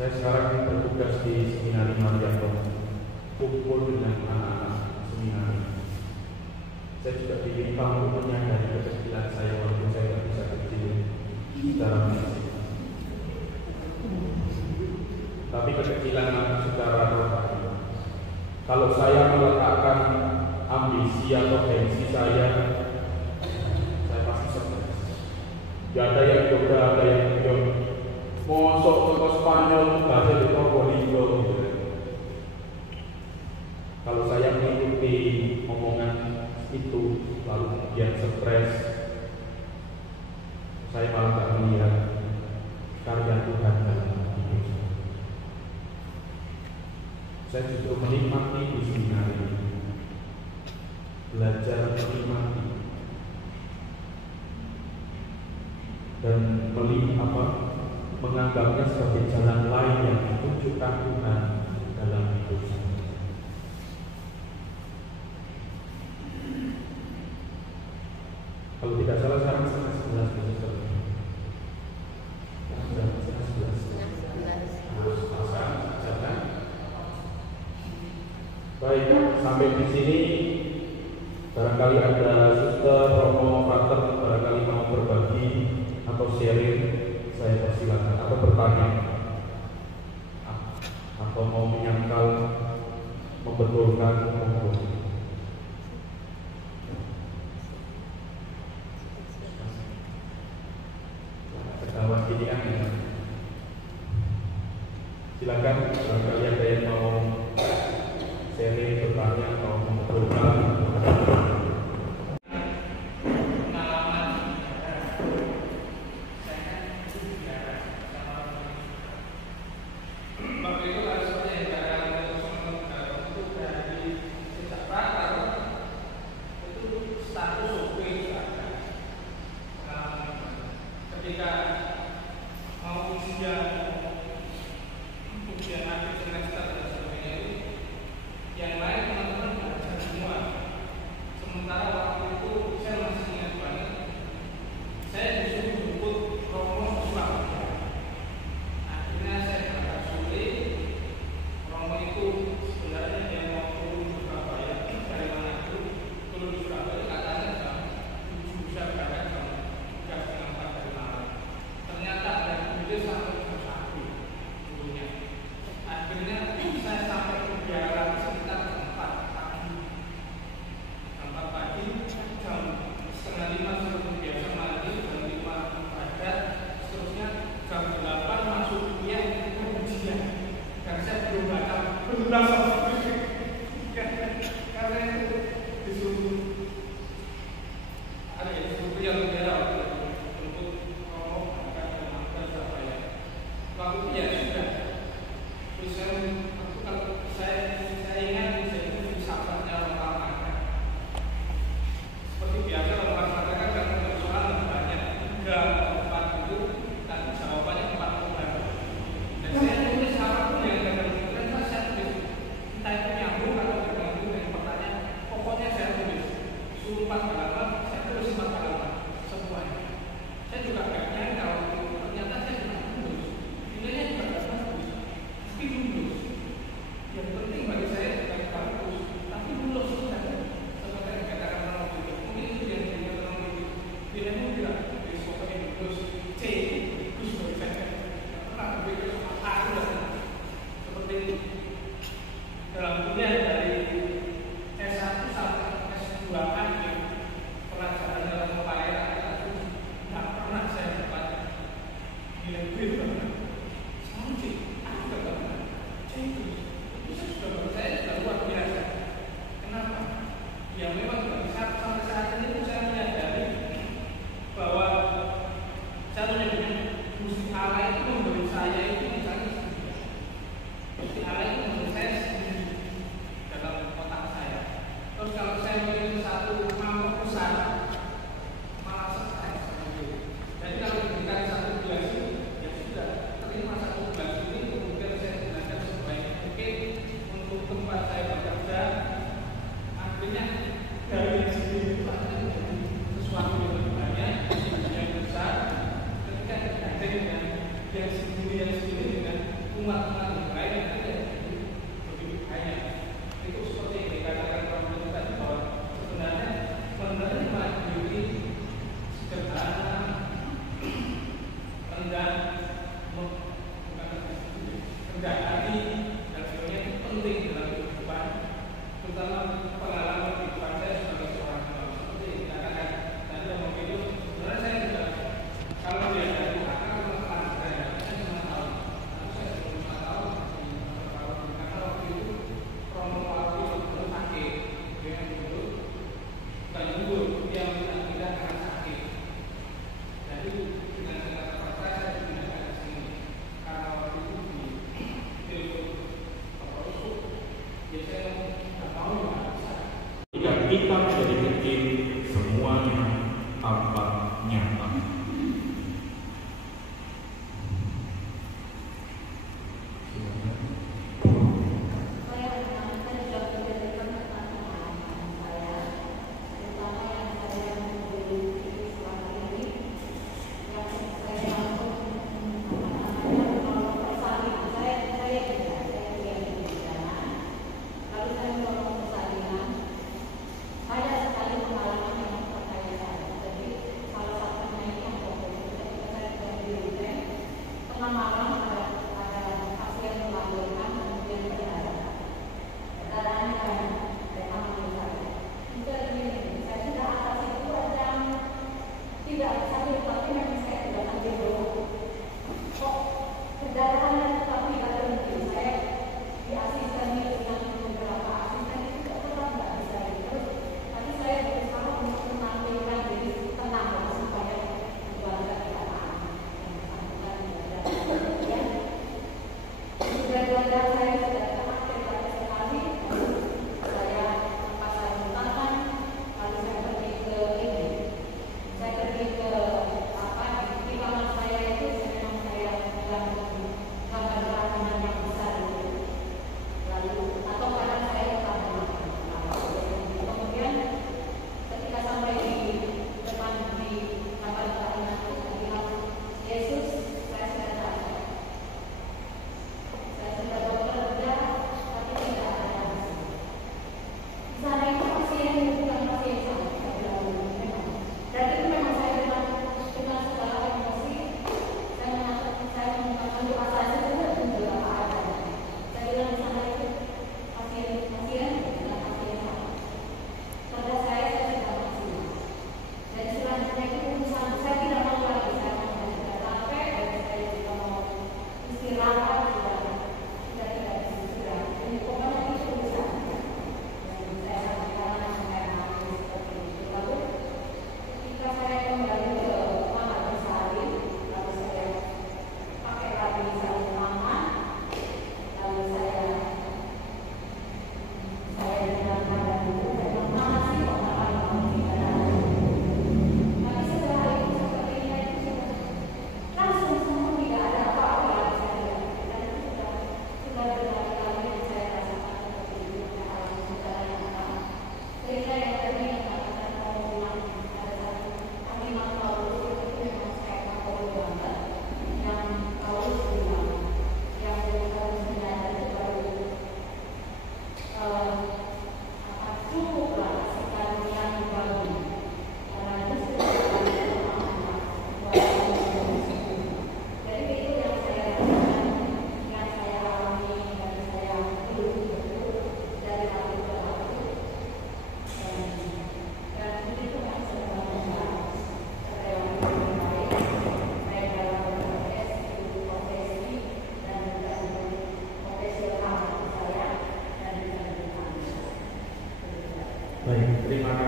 Saya sekarang bertugas di Seminari Maria kumpul dengan anak-anak seminari. Saya juga diminta untuk menyadari kekecilan saya walaupun saya tidak bisa kecil secara fisik. Tapi kekecilan aku secara rohani. Kalau saya meletakkan ambisi atau gengsi saya pasti stres. Gak ada yang coba, ada yang jom. Mosok ke Spanyol bahasa di Probolinggo gitu. Kalau saya mengikuti omongan itu Saya justru menikmati di seminari, belajar menikmati dan menganggapnya sebagai jalan lain yang ditunjukkan Tuhan dalam hidup saya. Kalau tidak salah sekarang setengah 11 besok. Setengah 11. Baik, sampai di sini barangkali ada suster, romo, frater, barangkali mau berbagi atau sharing, saya persilakan, atau bertanya atau mau menyangkal, membetulkan, monggo. Kawan ini ya. Silakan, barangkali ada yang mau sharing, bertanya atau membetulkan.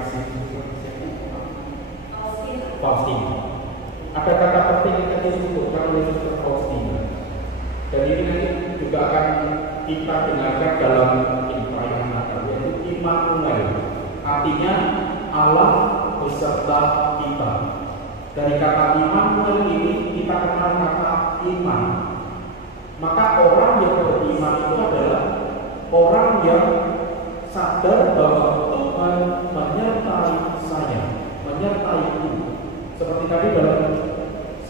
kasih. Faustina. Ada kata penting yang tadi disebutkan oleh Suster Faustina. Dan ini nanti juga akan kita dengarkan dalam perayaan Natal, yaitu Immanuel. Artinya Allah beserta kita. Dari kata Immanuel ini kita kenal kata iman. Maka orang yang beriman itu adalah orang yang sadar bahwa Tuhan menyertai saya, menyertaiku. Seperti tadi dalam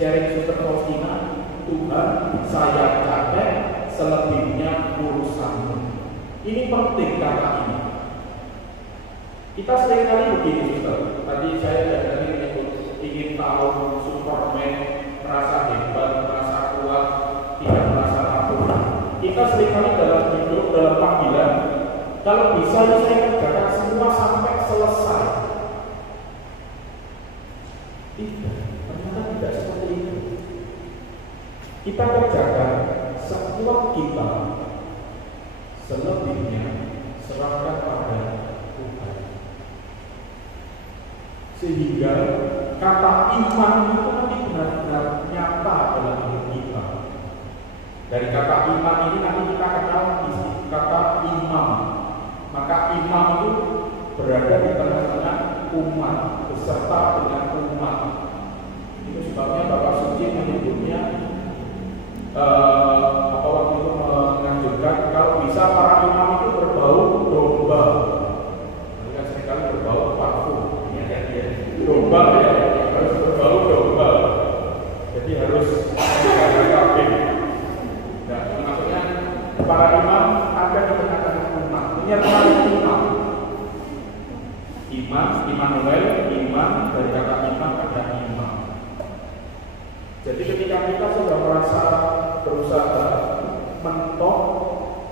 sharing Suster Faustina, Tuhan saya capek, selebihnya urusanmu. Ini penting kata ini. Kita seringkali begini, Suster. Tadi saya dari menyebut ingin tahu Superman, merasa hebat, merasa kuat, tidak merasa takut. Kita seringkali dalam hidup, dalam panggilan, kalau bisa saya kerjakan semua sampai selesai. Tidak, ternyata tidak seperti itu. Kita kerjakan sekuat kita, selebihnya serahkan pada Tuhan. Sehingga kata iman itu nanti benar-benar nyata dalam hidup kita. Dari kata iman ini nanti kita kenal kata imam. Maka imam itu berada di tengah-tengah umat, beserta dengan umat. Itu sebabnya Bapak Suci menyebutnya waktu itu menganjurkan kalau bisa para imam itu berbau domba. Mereka seringkali berbau parfum. Domba ya, harus berbau domba. Jadi harus menjaga kambing. Nah, maksudnya para imam ada di tengah-tengah umat, menyertai umat. Immanuel, iman, dari kata iman ada imam. Jadi ketika kita sudah merasa berusaha mentok,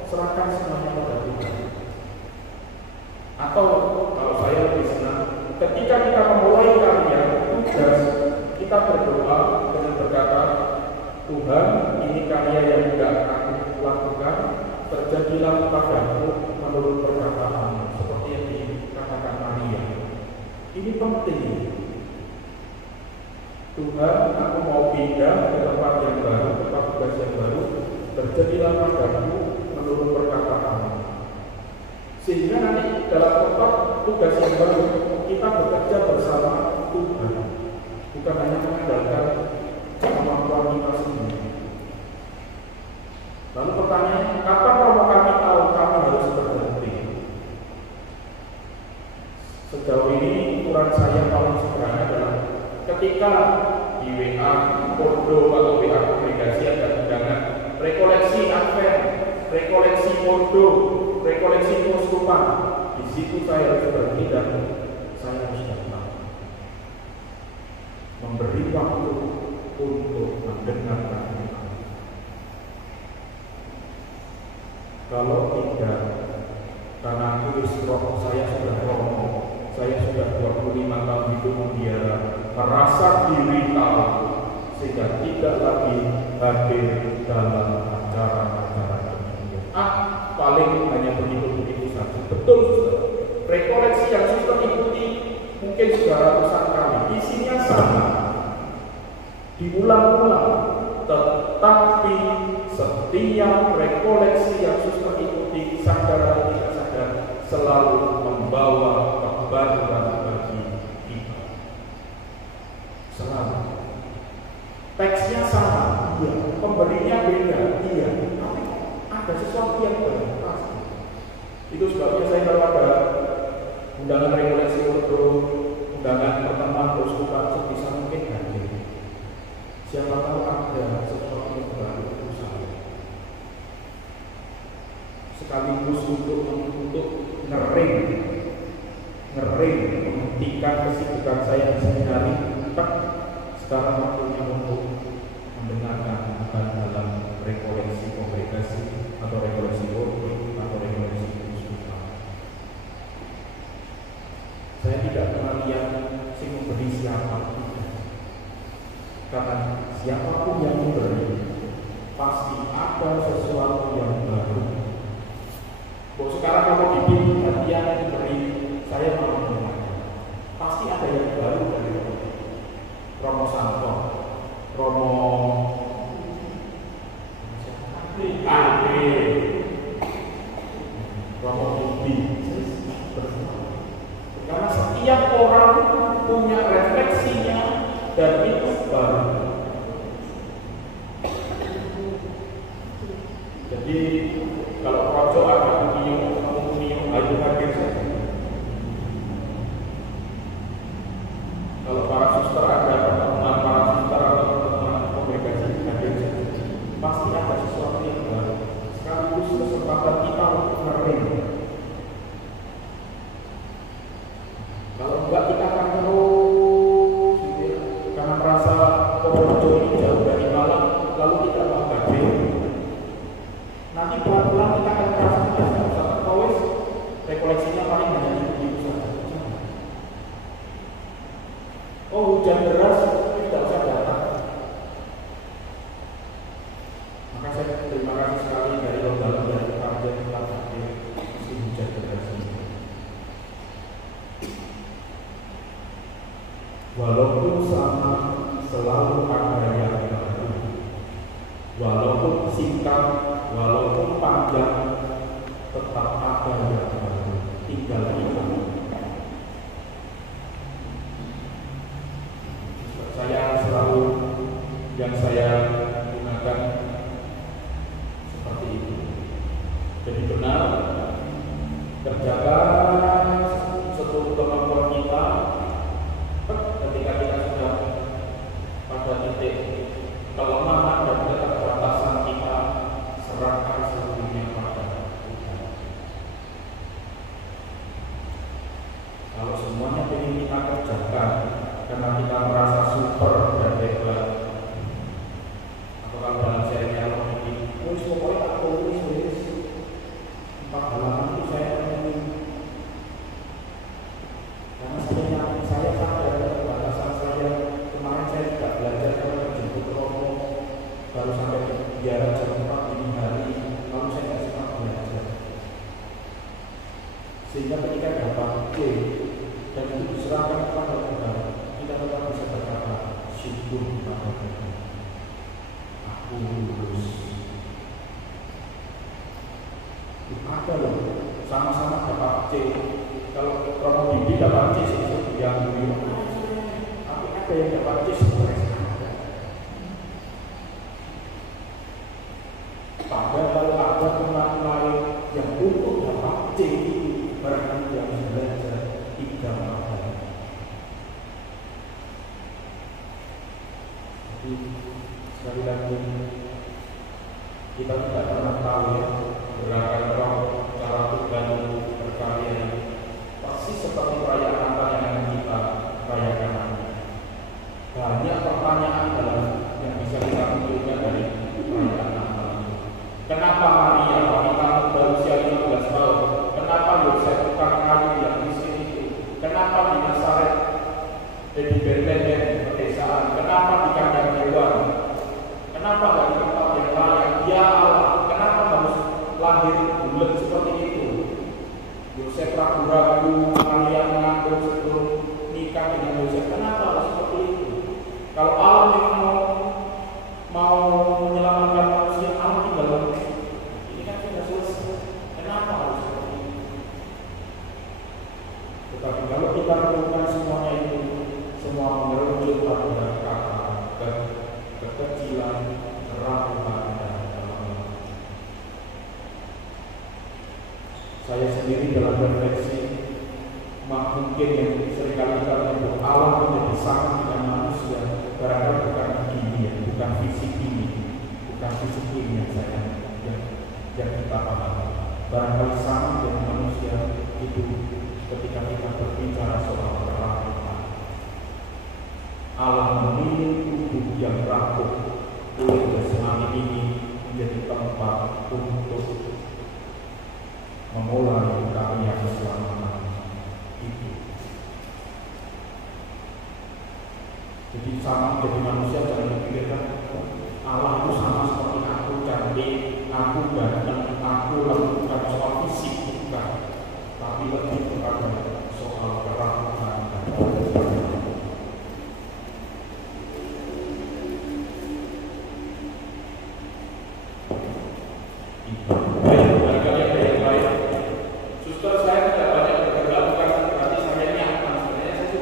serahkan semuanya pada Tuhan. Atau kalau saya lebih senang, ketika kita memulai karya tugas, kita berdoa dengan berkata, Tuhan, ini karya yang tidak aku lakukan, terjadilah padaku menurut perkataan-Mu, seperti yang dikatakan Maria. Ini penting. Tuhan, aku mau pindah ke tempat yang baru, tempat tugas yang baru, terjadilah padaku menurut perkataan-Mu. Sehingga nanti dalam tempat tugas yang baru kita bekerja bersama Tuhan, bukan hanya mengandalkan kemampuan kita sendiri. Lalu pertanyaannya, kapan Romo kami tahu kami harus berhenti? Sejauh ini ukuran saya paling sederhana adalah ketika di WA Pordo atau WA Kongregasi ada undangan rekoleksi Advent, rekoleksi Pordo, rekoleksi Keuskupan, di situ saya harus berhenti dan saya harus datang, memberi waktu untuk mendengarkan Tuhan. Kalau tidak, karena kudus roh saya sudah romo, saya sudah 25 tahun hidup membiara, merasa diri tahu, sehingga tidak lagi hadir dalam acara-acara dunia. Paling hanya begitu-begitu saja. Betul, Suster. Rekoleksi yang Suster ikuti mungkin sudah ratusan kali, isinya sama, diulang-ulang, tetapi setiap rekoleksi yang Suster ikuti sadar atau tidak sadar selalu membawa kebaruan bagi kita. Selalu. Teksnya sama, iya. Pemberinya beda, iya. Tapi ada sesuatu yang baru pasti. Itu sebabnya saya kalau ada undangan rekoleksi untuk undangan pertemuan keuskupan sebisa mungkin hadir. Siapa tahu ada sesuatu yang baru untuk saya. Sekaligus untuk ngering, menghentikan kesibukan saya di seminari. Sekarang waktunya untuk mendengarkan dalam rekoleksi kongregasi atau rekoleksi worship atau rekoleksi keuskupan. Saya tidak pernah lihat si memberi siapa, karena siapapun yang memberi pasti ada sesuatu yang baru. Sekarang kalau dibikin hadiah yang diberi, saya mau mendengarkan. orang punya refleksinya dan itu baru. Jadi kalau projo ada unio, itu hadir saja. Kalau para suster ada pertemuan para suster atau pertemuan kongregasi hadir saja. Pasti ada sesuatu yang baru. Sekaligus kesempatan kita untuk ngering. Kalau enggak kita akan terus gitu ya. Karena merasa projo ini jauh dari Malang, lalu kita bahagia. Nanti pelan-pelan kita akan merasakan satu kawis rekoleksinya paling hanya begitu saja. Oh, hujan deras tidak usah datang. Maka saya terima kasih sekali dari lembaga dari Panjang telah hadir meski hujan deras ini. Walaupun sama selalu ada yang baru, walaupun singkat, walaupun panjang, tetap ada yang baru. Tinggal kita. Saya selalu yang saya gunakan seperti itu. Jadi benar, kerjakan seluruh kemampuan kita. Ketika kita sudah pada titik kelemahan dan keterbatasan kita, serahkan seluruhnya pada Tuhan. Kalau semuanya ingin kita kerjakan karena kita merasa super dan hebat, atau kalau dalam serial ini, pokoknya aku tulis 4 halaman itu saya penuhi. Karena saya sadar keterbatasan saya. Kemarin saya tidak belajar karena jemput romo baru sampai di biara jam 4 dini hari, lalu saya tidak sempat belajar. Sehingga ketika dapat C dan itu diserahkan kepada Tuhan, kita tetap bisa berkata syukur kepada Tuhan. Aku lulus. Ada loh, sama-sama dapat C. Kalau Romo Bibi dapat C itu yang dulu, tapi ada yang dapat C sebenarnya. Padahal kalau ada teman lain yang untuk dapat C itu barangkali yang belajar 3 mahal. Jadi sekali lagi kita tidak pernah tahu ya gerakan roh cara Tuhan berkarya persis seperti perayaan Natal yang akan kita rayakan. Banyak pertanyaan yang bisa kita munculkan dari perayaan Natal itu. Kenapa Maria wanita berusia 15 tahun? Kenapa Yosef tukang kayu yang miskin itu? Kenapa di Nazaret, di Bethlehem pedesaan? Kenapa di kandang hewan? Kenapa tidak di tempat yang layak? Ya Allah, kenapa harus lahir bulat seperti itu? Yosef ragu-ragu, Maria mengaku sebelum nikah dengan Yosef. Kenapa harus seperti itu? Kalau Allah yang mau menyelamatkan manusia, Allah tinggal lagi. Ini kan sudah selesai. Kenapa harus seperti itu? Tetapi kalau kita lakukan semuanya itu, semua mengerucut pada kata kekecilan, keraguan dan kelemahan. Saya sendiri dalam refleksi mungkin yang seringkali kita menyebut Allah menjadi sama dengan manusia, barangkali bukan ini ya, bukan fisik ini, bukan fisik ini yang kita pahami. Barangkali sama dengan manusia itu ketika kita berbicara soal kerakuan. Allah memilih tubuh yang rapuh oleh jasmani ini menjadi tempat untuk memulai karya keselamatan itu. Jadi sama menjadi manusia jangan dipikirkan Allah itu sama seperti aku cantik, aku ganteng, aku bukan soal fisik bukan, tapi lebih kepada soal kerakuan dan Suster, saya tidak banyak bergaul karena berarti saya nyaman. Sebenarnya saya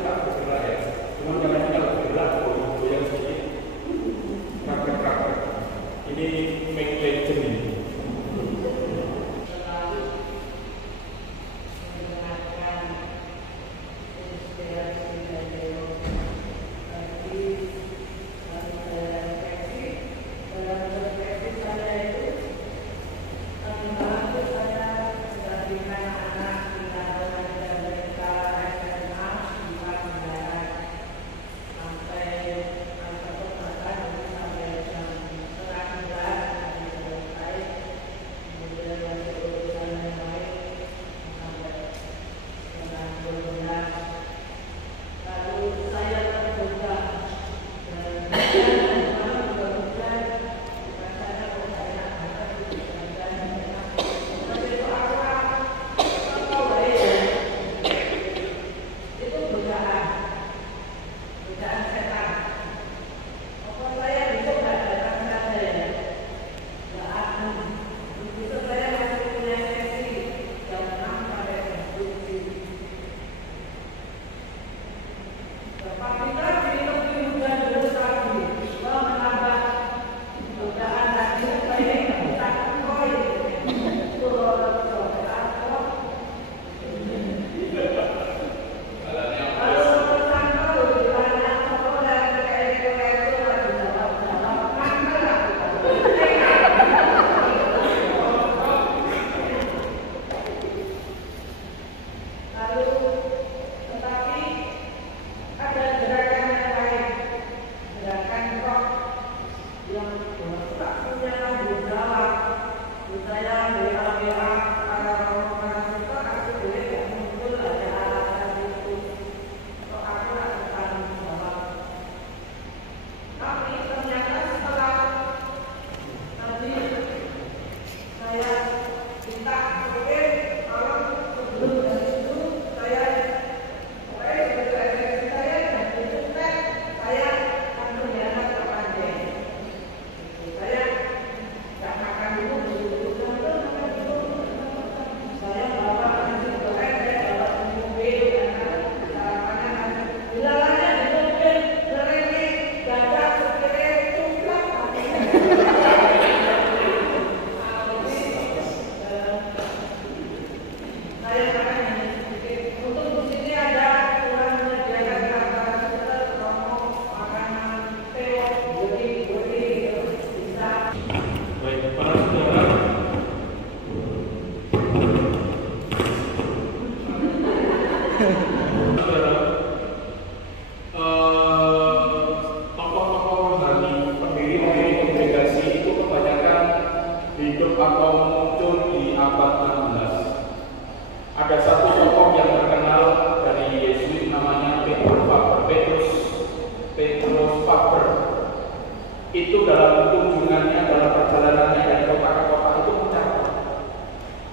itu dalam kunjungannya, dalam perjalanannya dari kota ke kota itu mencatat.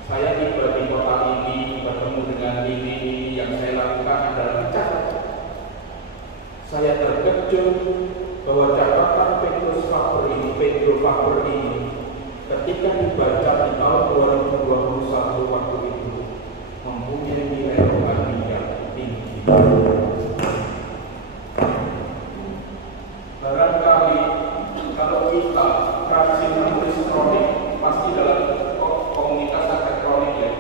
Saya tiba di kota ini, bertemu dengan ini yang saya lakukan adalah mencatat. Saya terkejut bahwa catatan Pedro Faber ini ketika dibaca di tahun 2021 waktu itu mempunyai nilai rohani yang tinggi. Barangkali kalau kita rajin menulis kronik, pasti dalam komunitas ada kronik ya.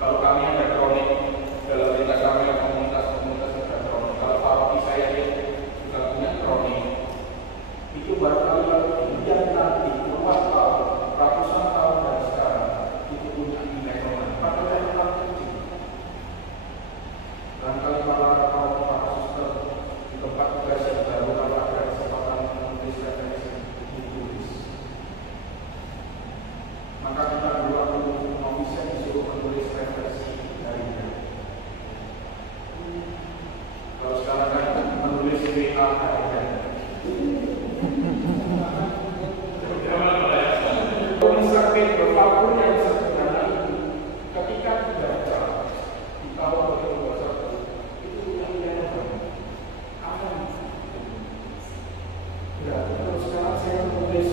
Kalau kami ada kronik, dalam cerita kami ada komunitas ada kronik. Kalau paroki saya juga punya kronik. Itu barangkali kemudian nanti puluhan tahun, ratusan tahun dari sekarang itu punya nilai rohani. Padahal yang kecil. Barangkali para suster di tempat tugas yang baru kalau ada kesempatan menulis referensi ditulis. Maka kita dulu waktu bisa disuruh menulis referensi darinya. Kalau sekarang kan menulis WA harian. Tulisan Pedro Faber yang sederhana itu ketika dibaca di tahun 2021 itu punya nilai rohani. Apa yang berarti kalau sekarang saya menulis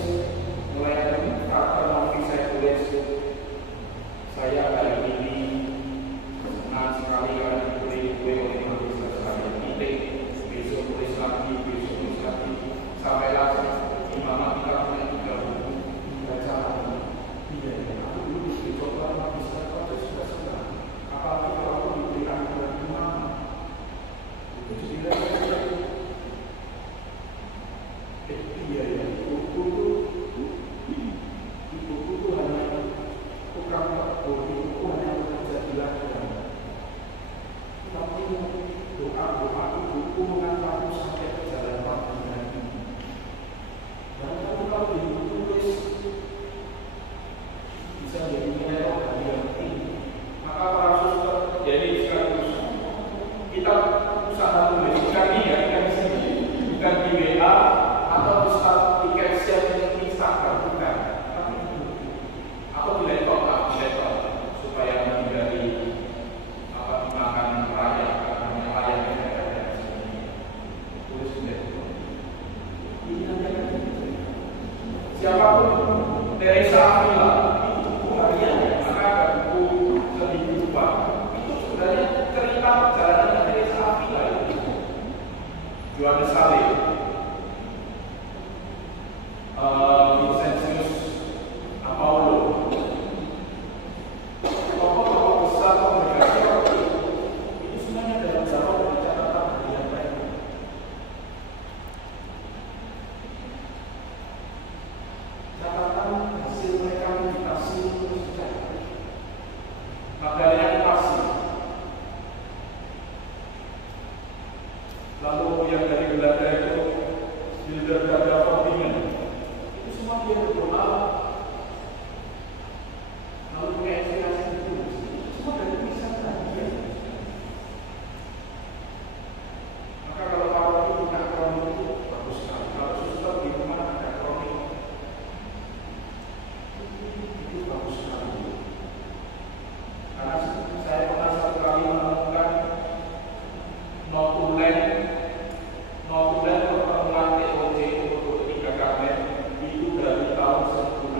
melayani kata nanti saya tulis saya hari ini senang sekali karena diberi kue oleh magister saya titik, besok tulis lagi sampai langsung di mana kita punya 3 buku baca lagi. Iya, aku dulu dicoba magister kok sudah senang. Apalagi kalau aku diberikan bulan gimana? Itu jadi iya ya, buku itu hanya tukang buku itu hanya bekerja di ladang. Tapi doa buku mengantarku sampai ke jalan panggilan ini. Dan kalau ditulis bisa jadi nilai rohani yang tinggi. Maka para suster jadi sekaligus kita usaha tulis bukan di WA atau di caption Instagram bukan, atau di laptop supaya menghindari dimakan raya karena raya dan tulis di laptop. Ini hanya siapapun Teresa Avila itu buku harian, maka ada buku kehidupan itu sebenarnya cerita perjalanan Teresa Avila itu. Johannes Saleh, Vincentius Apollo, tokoh-tokoh besar kongregasi waktu itu semuanya dalam zaman dari catatan harian mereka. Catatan hasil mereka meditasi terus dicatat. Magdalena Pasir, lalu yang dari Belanda itu Hildegarda Fontingen, itu semua dia berdoa. Lalu menginspirasi itu semua dari tulisan dia. Maka kalau para itu punya kronik itu bagus sekali. Kalau suster di rumah ada kronik itu bagus sekali. Karena saya pernah satu kali menemukan notulen pertemuan TOJ untuk 3 Karmen itu dari tahun 1900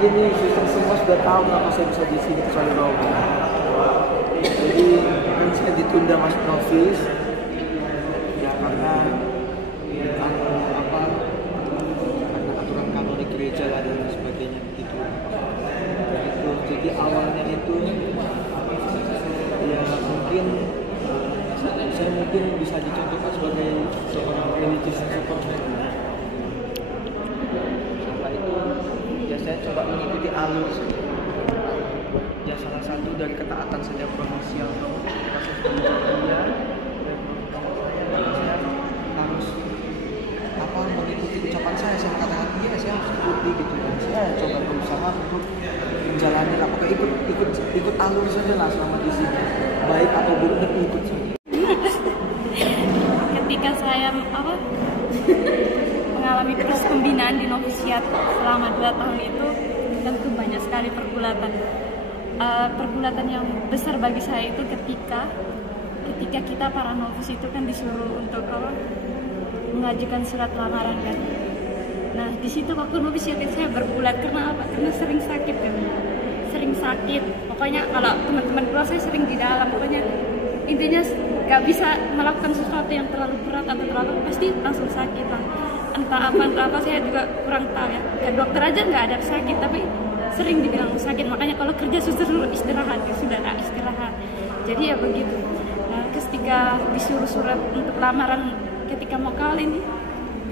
gini, suster semua sudah tahu kenapa saya bisa di sini kecuali Robi. Jadi kan saya ditunda masuk novis ya karena aturan kantor di gereja lah dan sebagainya gitu. Jadi awalnya itu ya mungkin saya mungkin bisa dicontohkan sebagai seorang religious superman. Setelah itu ya saya coba mengikuti alur ya salah satu dari ketaatan setiap provinsial kasus dia dan saya harus mengikuti ucapan saya katakan iya saya harus ikuti gitu dan saya coba berusaha untuk menjalani apakah ikut alur saja lah selama di sini baik atau buruk ikut saja. Ketika saya mengalami proses pembinaan di novisiat selama 2 tahun itu tentu banyak sekali pergulatan yang besar bagi saya itu ketika kita para novis itu kan disuruh untuk mengajukan surat lamaran kan. Nah di situ waktu novisiat saya bergulat karena apa? Karena sering sakit kan, sering sakit. Pokoknya kalau teman-teman keluar saya sering di dalam, pokoknya intinya nggak bisa melakukan sesuatu yang terlalu berat atau terlalu pasti langsung sakit lah. Entah apa saya juga kurang tahu ya. Ya dokter aja nggak ada sakit tapi sering dibilang sakit, makanya kalau kerja suster istirahat ya sudah istirahat. Jadi ya begitu. Nah, ketika disuruh surat untuk lamaran ketika mau kawin ini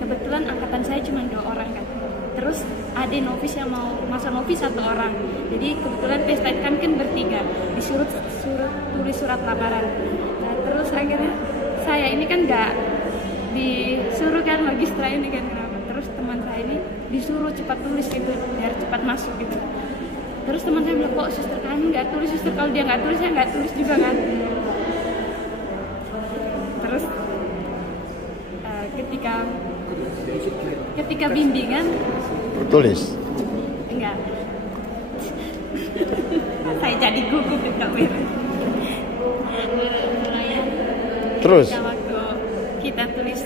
kebetulan angkatan saya cuma 2 orang kan. Terus ada novis yang mau masa novis 1 orang. Jadi kebetulan pesta kan bertiga disuruh tulis surat lamaran. Nah terus akhirnya saya ini kan nggak disuruh kan magistra ini kan kenapa? Terus teman saya ini disuruh cepat tulis gitu biar cepat masuk gitu. Terus teman saya bilang kok suster kami nggak tulis, suster kalau dia nggak tulis saya nggak tulis juga kan. Terus ketika bimbingan tulis enggak saya jadi gugup Kak Wir. terus Waktu kita tulis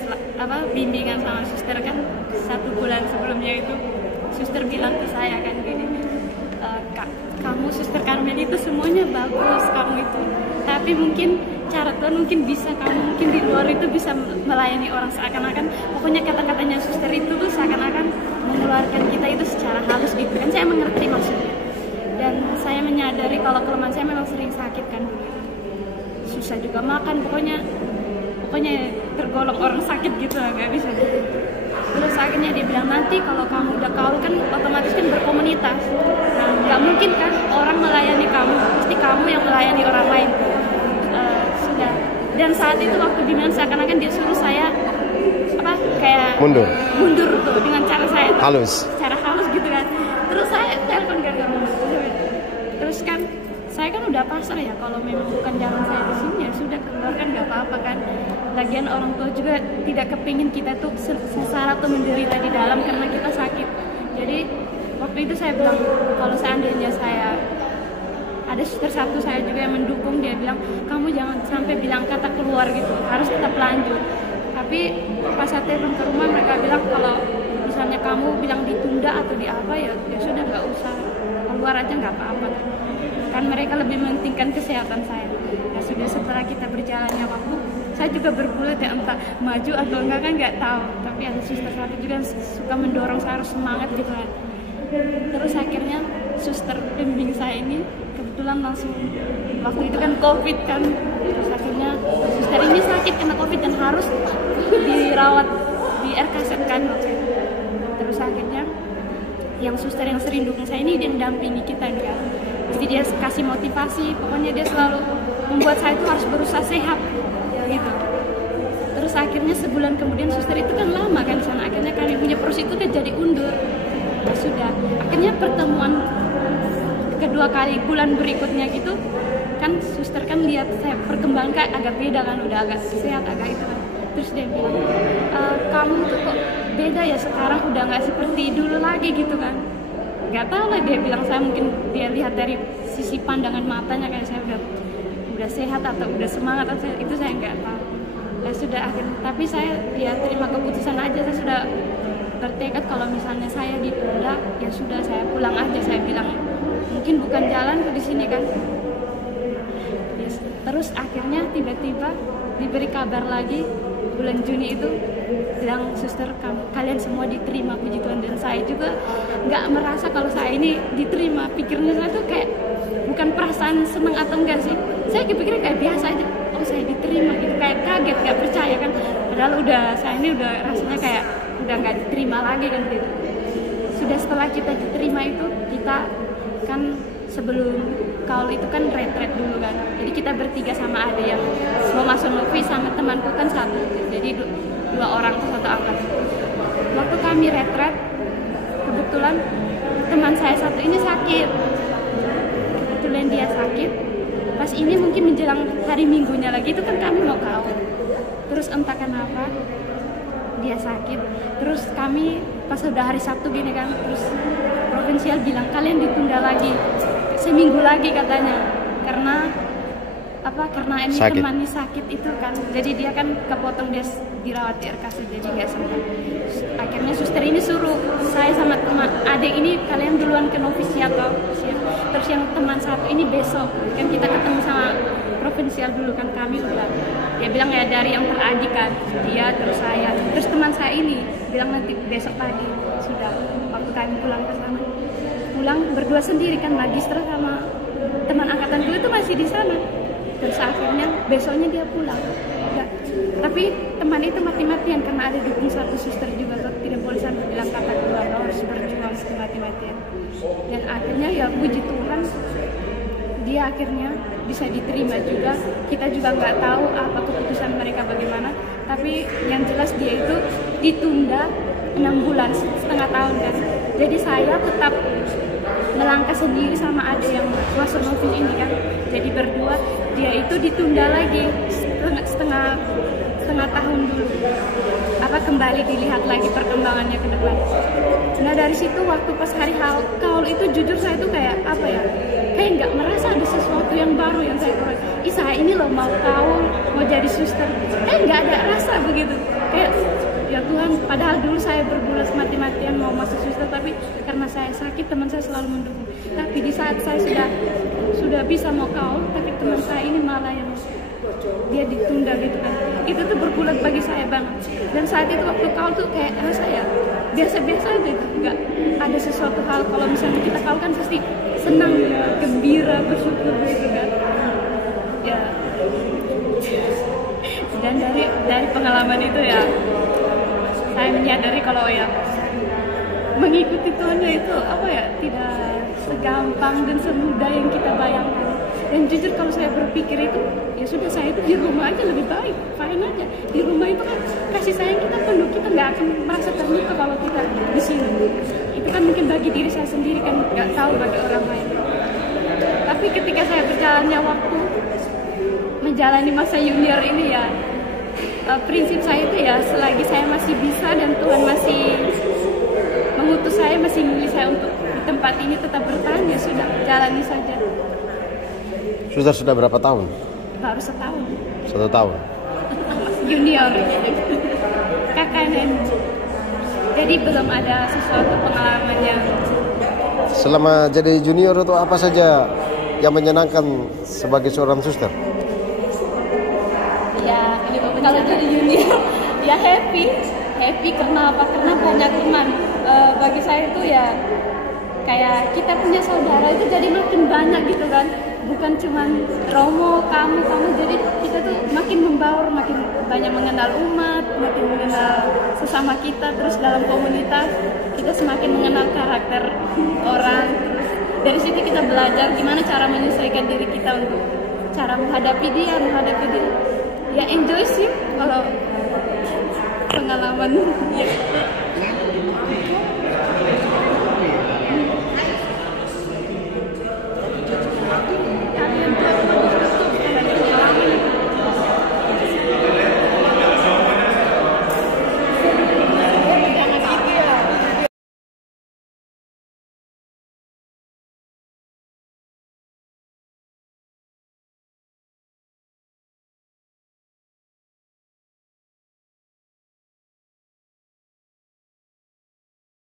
bimbingan sama suster kan 1 bulan sebelumnya itu suster bilang ke saya kan gini, Kak, kamu suster Karmel itu semuanya bagus kamu itu, tapi mungkin cara Tuhan mungkin bisa kamu mungkin di luar itu bisa melayani orang seakan-akan pokoknya kata-katanya suster itu tuh seakan-akan mengeluarkan kita itu secara halus gitu kan. Saya mengerti maksudnya dan saya menyadari kalau kelemahan saya memang sering sakit kan dulu, susah juga makan, pokoknya tergolong orang sakit gitu lah, nggak bisa gitu. Terus akhirnya dia bilang nanti kalau kamu udah kawin kan otomatis kan berkomunitas, nah nggak mungkin kan orang melayani kamu, pasti kamu yang melayani orang lain. Sudah. Dan saat itu waktu bimbingan seakan-akan dia suruh saya kayak mundur tuh dengan cara saya tuh, cara halus gitu kan. Terus saya telepon kan ke rumah. Terus kan saya kan udah pasrah ya kalau memang bukan jalan saya di sini ya sudah keluar kan nggak apa-apa kan. Lagian orang tua juga tidak kepingin kita tuh sengsara atau menderita di dalam karena kita sakit. Jadi waktu itu saya bilang kalau seandainya saya ada suster satu saya juga yang mendukung, dia bilang kamu jangan sampai bilang kata keluar gitu, harus tetap lanjut. Tapi pas saya telepon ke rumah mereka bilang kalau misalnya kamu bilang ditunda atau di apa ya sudah nggak usah keluar aja nggak apa-apa kan mereka lebih mementingkan kesehatan saya. Ya sudah setelah kita berjalannya waktu saya juga bergulat ya entah maju atau enggak kan nggak tahu, tapi ada suster satu juga yang suka mendorong saya harus semangat gitu kan. Terus akhirnya suster pembimbing saya ini kebetulan langsung waktu itu kan COVID kan, terus akhirnya suster ini sakit kena COVID dan harus dirawat di RKZ kan. Terus akhirnya yang suster yang sering dukung saya ini dia mendampingi kita kan, jadi dia kasih motivasi, pokoknya dia selalu membuat saya itu harus berusaha sehat gitu. Terus akhirnya sebulan kemudian suster itu kan lama kan di sana, akhirnya kami punya proses itu kan jadi undur. Nah, sudah akhirnya pertemuan kedua kali bulan berikutnya gitu kan suster kan lihat saya perkembangan kayak agak beda kan, udah agak sehat agak itu kan. Terus dia bilang kamu tuh kok beda ya sekarang, udah nggak seperti dulu lagi gitu kan. Nggak tahu lah dia bilang, saya mungkin dia lihat dari sisi pandangan matanya kayak saya udah sehat atau udah semangat atau itu saya nggak tahu. Ya sudah akhirnya, tapi saya ya terima keputusan aja, saya sudah bertekad kalau misalnya saya ditunda, ya sudah saya pulang aja. Saya bilang mungkin bukan jalan ke di sini kan. Yes. Terus akhirnya tiba-tiba diberi kabar lagi bulan Juni itu, bilang suster kalian semua diterima, puji Tuhan. Dan saya juga nggak merasa kalau saya ini diterima. Pikirnya saya tuh kayak bukan perasaan senang atau enggak sih, saya kepikirnya kayak biasa aja, oh saya diterima gitu, kayak kaget, nggak percaya kan. Padahal saya ini udah rasanya kayak udah nggak diterima lagi kan gitu. Sudah setelah kita diterima itu, kita kan sebelum kaul itu kan retret dulu kan. Jadi kita bertiga sama ada yang mau masuk novi, sama temanku kan satu. Jadi dua orang satu angkat. Waktu kami retret, kebetulan teman saya satu ini sakit. Kebetulan dia sakit. Pas ini mungkin menjelang hari Minggunya lagi itu kan kami mau kaul. Terus entah kenapa dia sakit. Terus kami pas udah hari Sabtu gini kan, terus provinsial bilang kalian ditunda lagi seminggu lagi katanya, karena karena ini sakit. temannya sakit itu kan, jadi dia kan kepotong, dia dirawat di RKC jadi nggak sempat. Akhirnya suster ini suruh saya sama teman adik ini kalian duluan ke novisi atau terus yang teman satu ini besok kan kita ketemu sama provinsial dulu kan. Kami udah, dia bilang ya dari yang teradik kan, dia terus saya, terus teman saya ini bilang nanti besok pagi. Sudah waktu kami pulang ke sana, pulang berdua sendiri kan, magister sama teman angkatan dulu itu masih di sana. Terus akhirnya besoknya dia pulang. Udah. Tapi teman itu mati-matian karena ada dukung satu suster juga tuh, tidak boleh sampai bilang kata keluarga, harus berjuang mati-matian. Dan akhirnya ya puji Tuhan dia akhirnya bisa diterima juga. Kita juga nggak tahu apa keputusan mereka bagaimana, tapi yang jelas dia itu ditunda 6 bulan, setengah tahun kan. Jadi saya tetap melangkah sendiri sama ada yang masuk novi ini kan. Jadi berdua, dia itu ditunda lagi setengah tahun dulu. Kembali dilihat lagi perkembangannya ke depan. Nah dari situ waktu pas hari kaul itu jujur saya tuh kayak kayak nggak merasa ada sesuatu yang baru yang saya kurang. Saya ini loh mau kaul, mau jadi suster, nggak ada rasa begitu. Kayak ya Tuhan, padahal dulu saya berbulan mati-matian mau masuk suster, tapi karena saya sakit teman saya selalu mendukung. Tapi di saat saya sudah bisa mau kaul, tapi teman saya ini malah yang dia ditunda gitu kan. Itu tuh berbulan bagi saya banget. Dan saat itu waktu kaul tuh kayak rasa ya biasa-biasa aja, nggak ada sesuatu hal. Kalau misalnya kita kaul kan pasti senang, gembira, bersyukur gitu kan. Ya. Dan dari pengalaman itu ya, saya menyadari kalau ya mengikuti Tuhan itu tidak segampang dan semudah yang kita bayangkan. Dan jujur kalau saya berpikir itu, ya sudah saya itu di rumah aja lebih baik, fine aja. Di rumah itu kan kasih sayang kita penuh, kita nggak akan merasa terluka kalau kita di sini. Itu kan mungkin bagi diri saya sendiri kan, nggak tahu bagi orang lain. Tapi ketika saya berjalannya waktu menjalani masa junior ini ya, prinsip saya itu ya selagi saya masih bisa dan Tuhan masih mengutus saya, masih memilih saya untuk di tempat ini tetap bertahan, ya sudah jalani saja. Sudah berapa tahun? Baru setahun. 1 tahun. Masih junior. KKN. Jadi belum ada sesuatu pengalaman yang. Selama jadi junior itu apa saja yang menyenangkan sebagai seorang suster? Ya, kalau jadi junior ya happy karena apa? Karena banyak teman. Bagi saya itu ya kayak kita punya saudara itu jadi makin banyak gitu kan. Bukan cuma Romo, kamu, jadi kita tuh makin membaur, makin banyak mengenal umat, makin mengenal sesama kita, terus dalam komunitas kita semakin mengenal karakter orang. Terus dari situ kita belajar gimana cara menyesuaikan diri kita untuk cara menghadapi dia. Ya enjoy sih kalau pengalaman ya.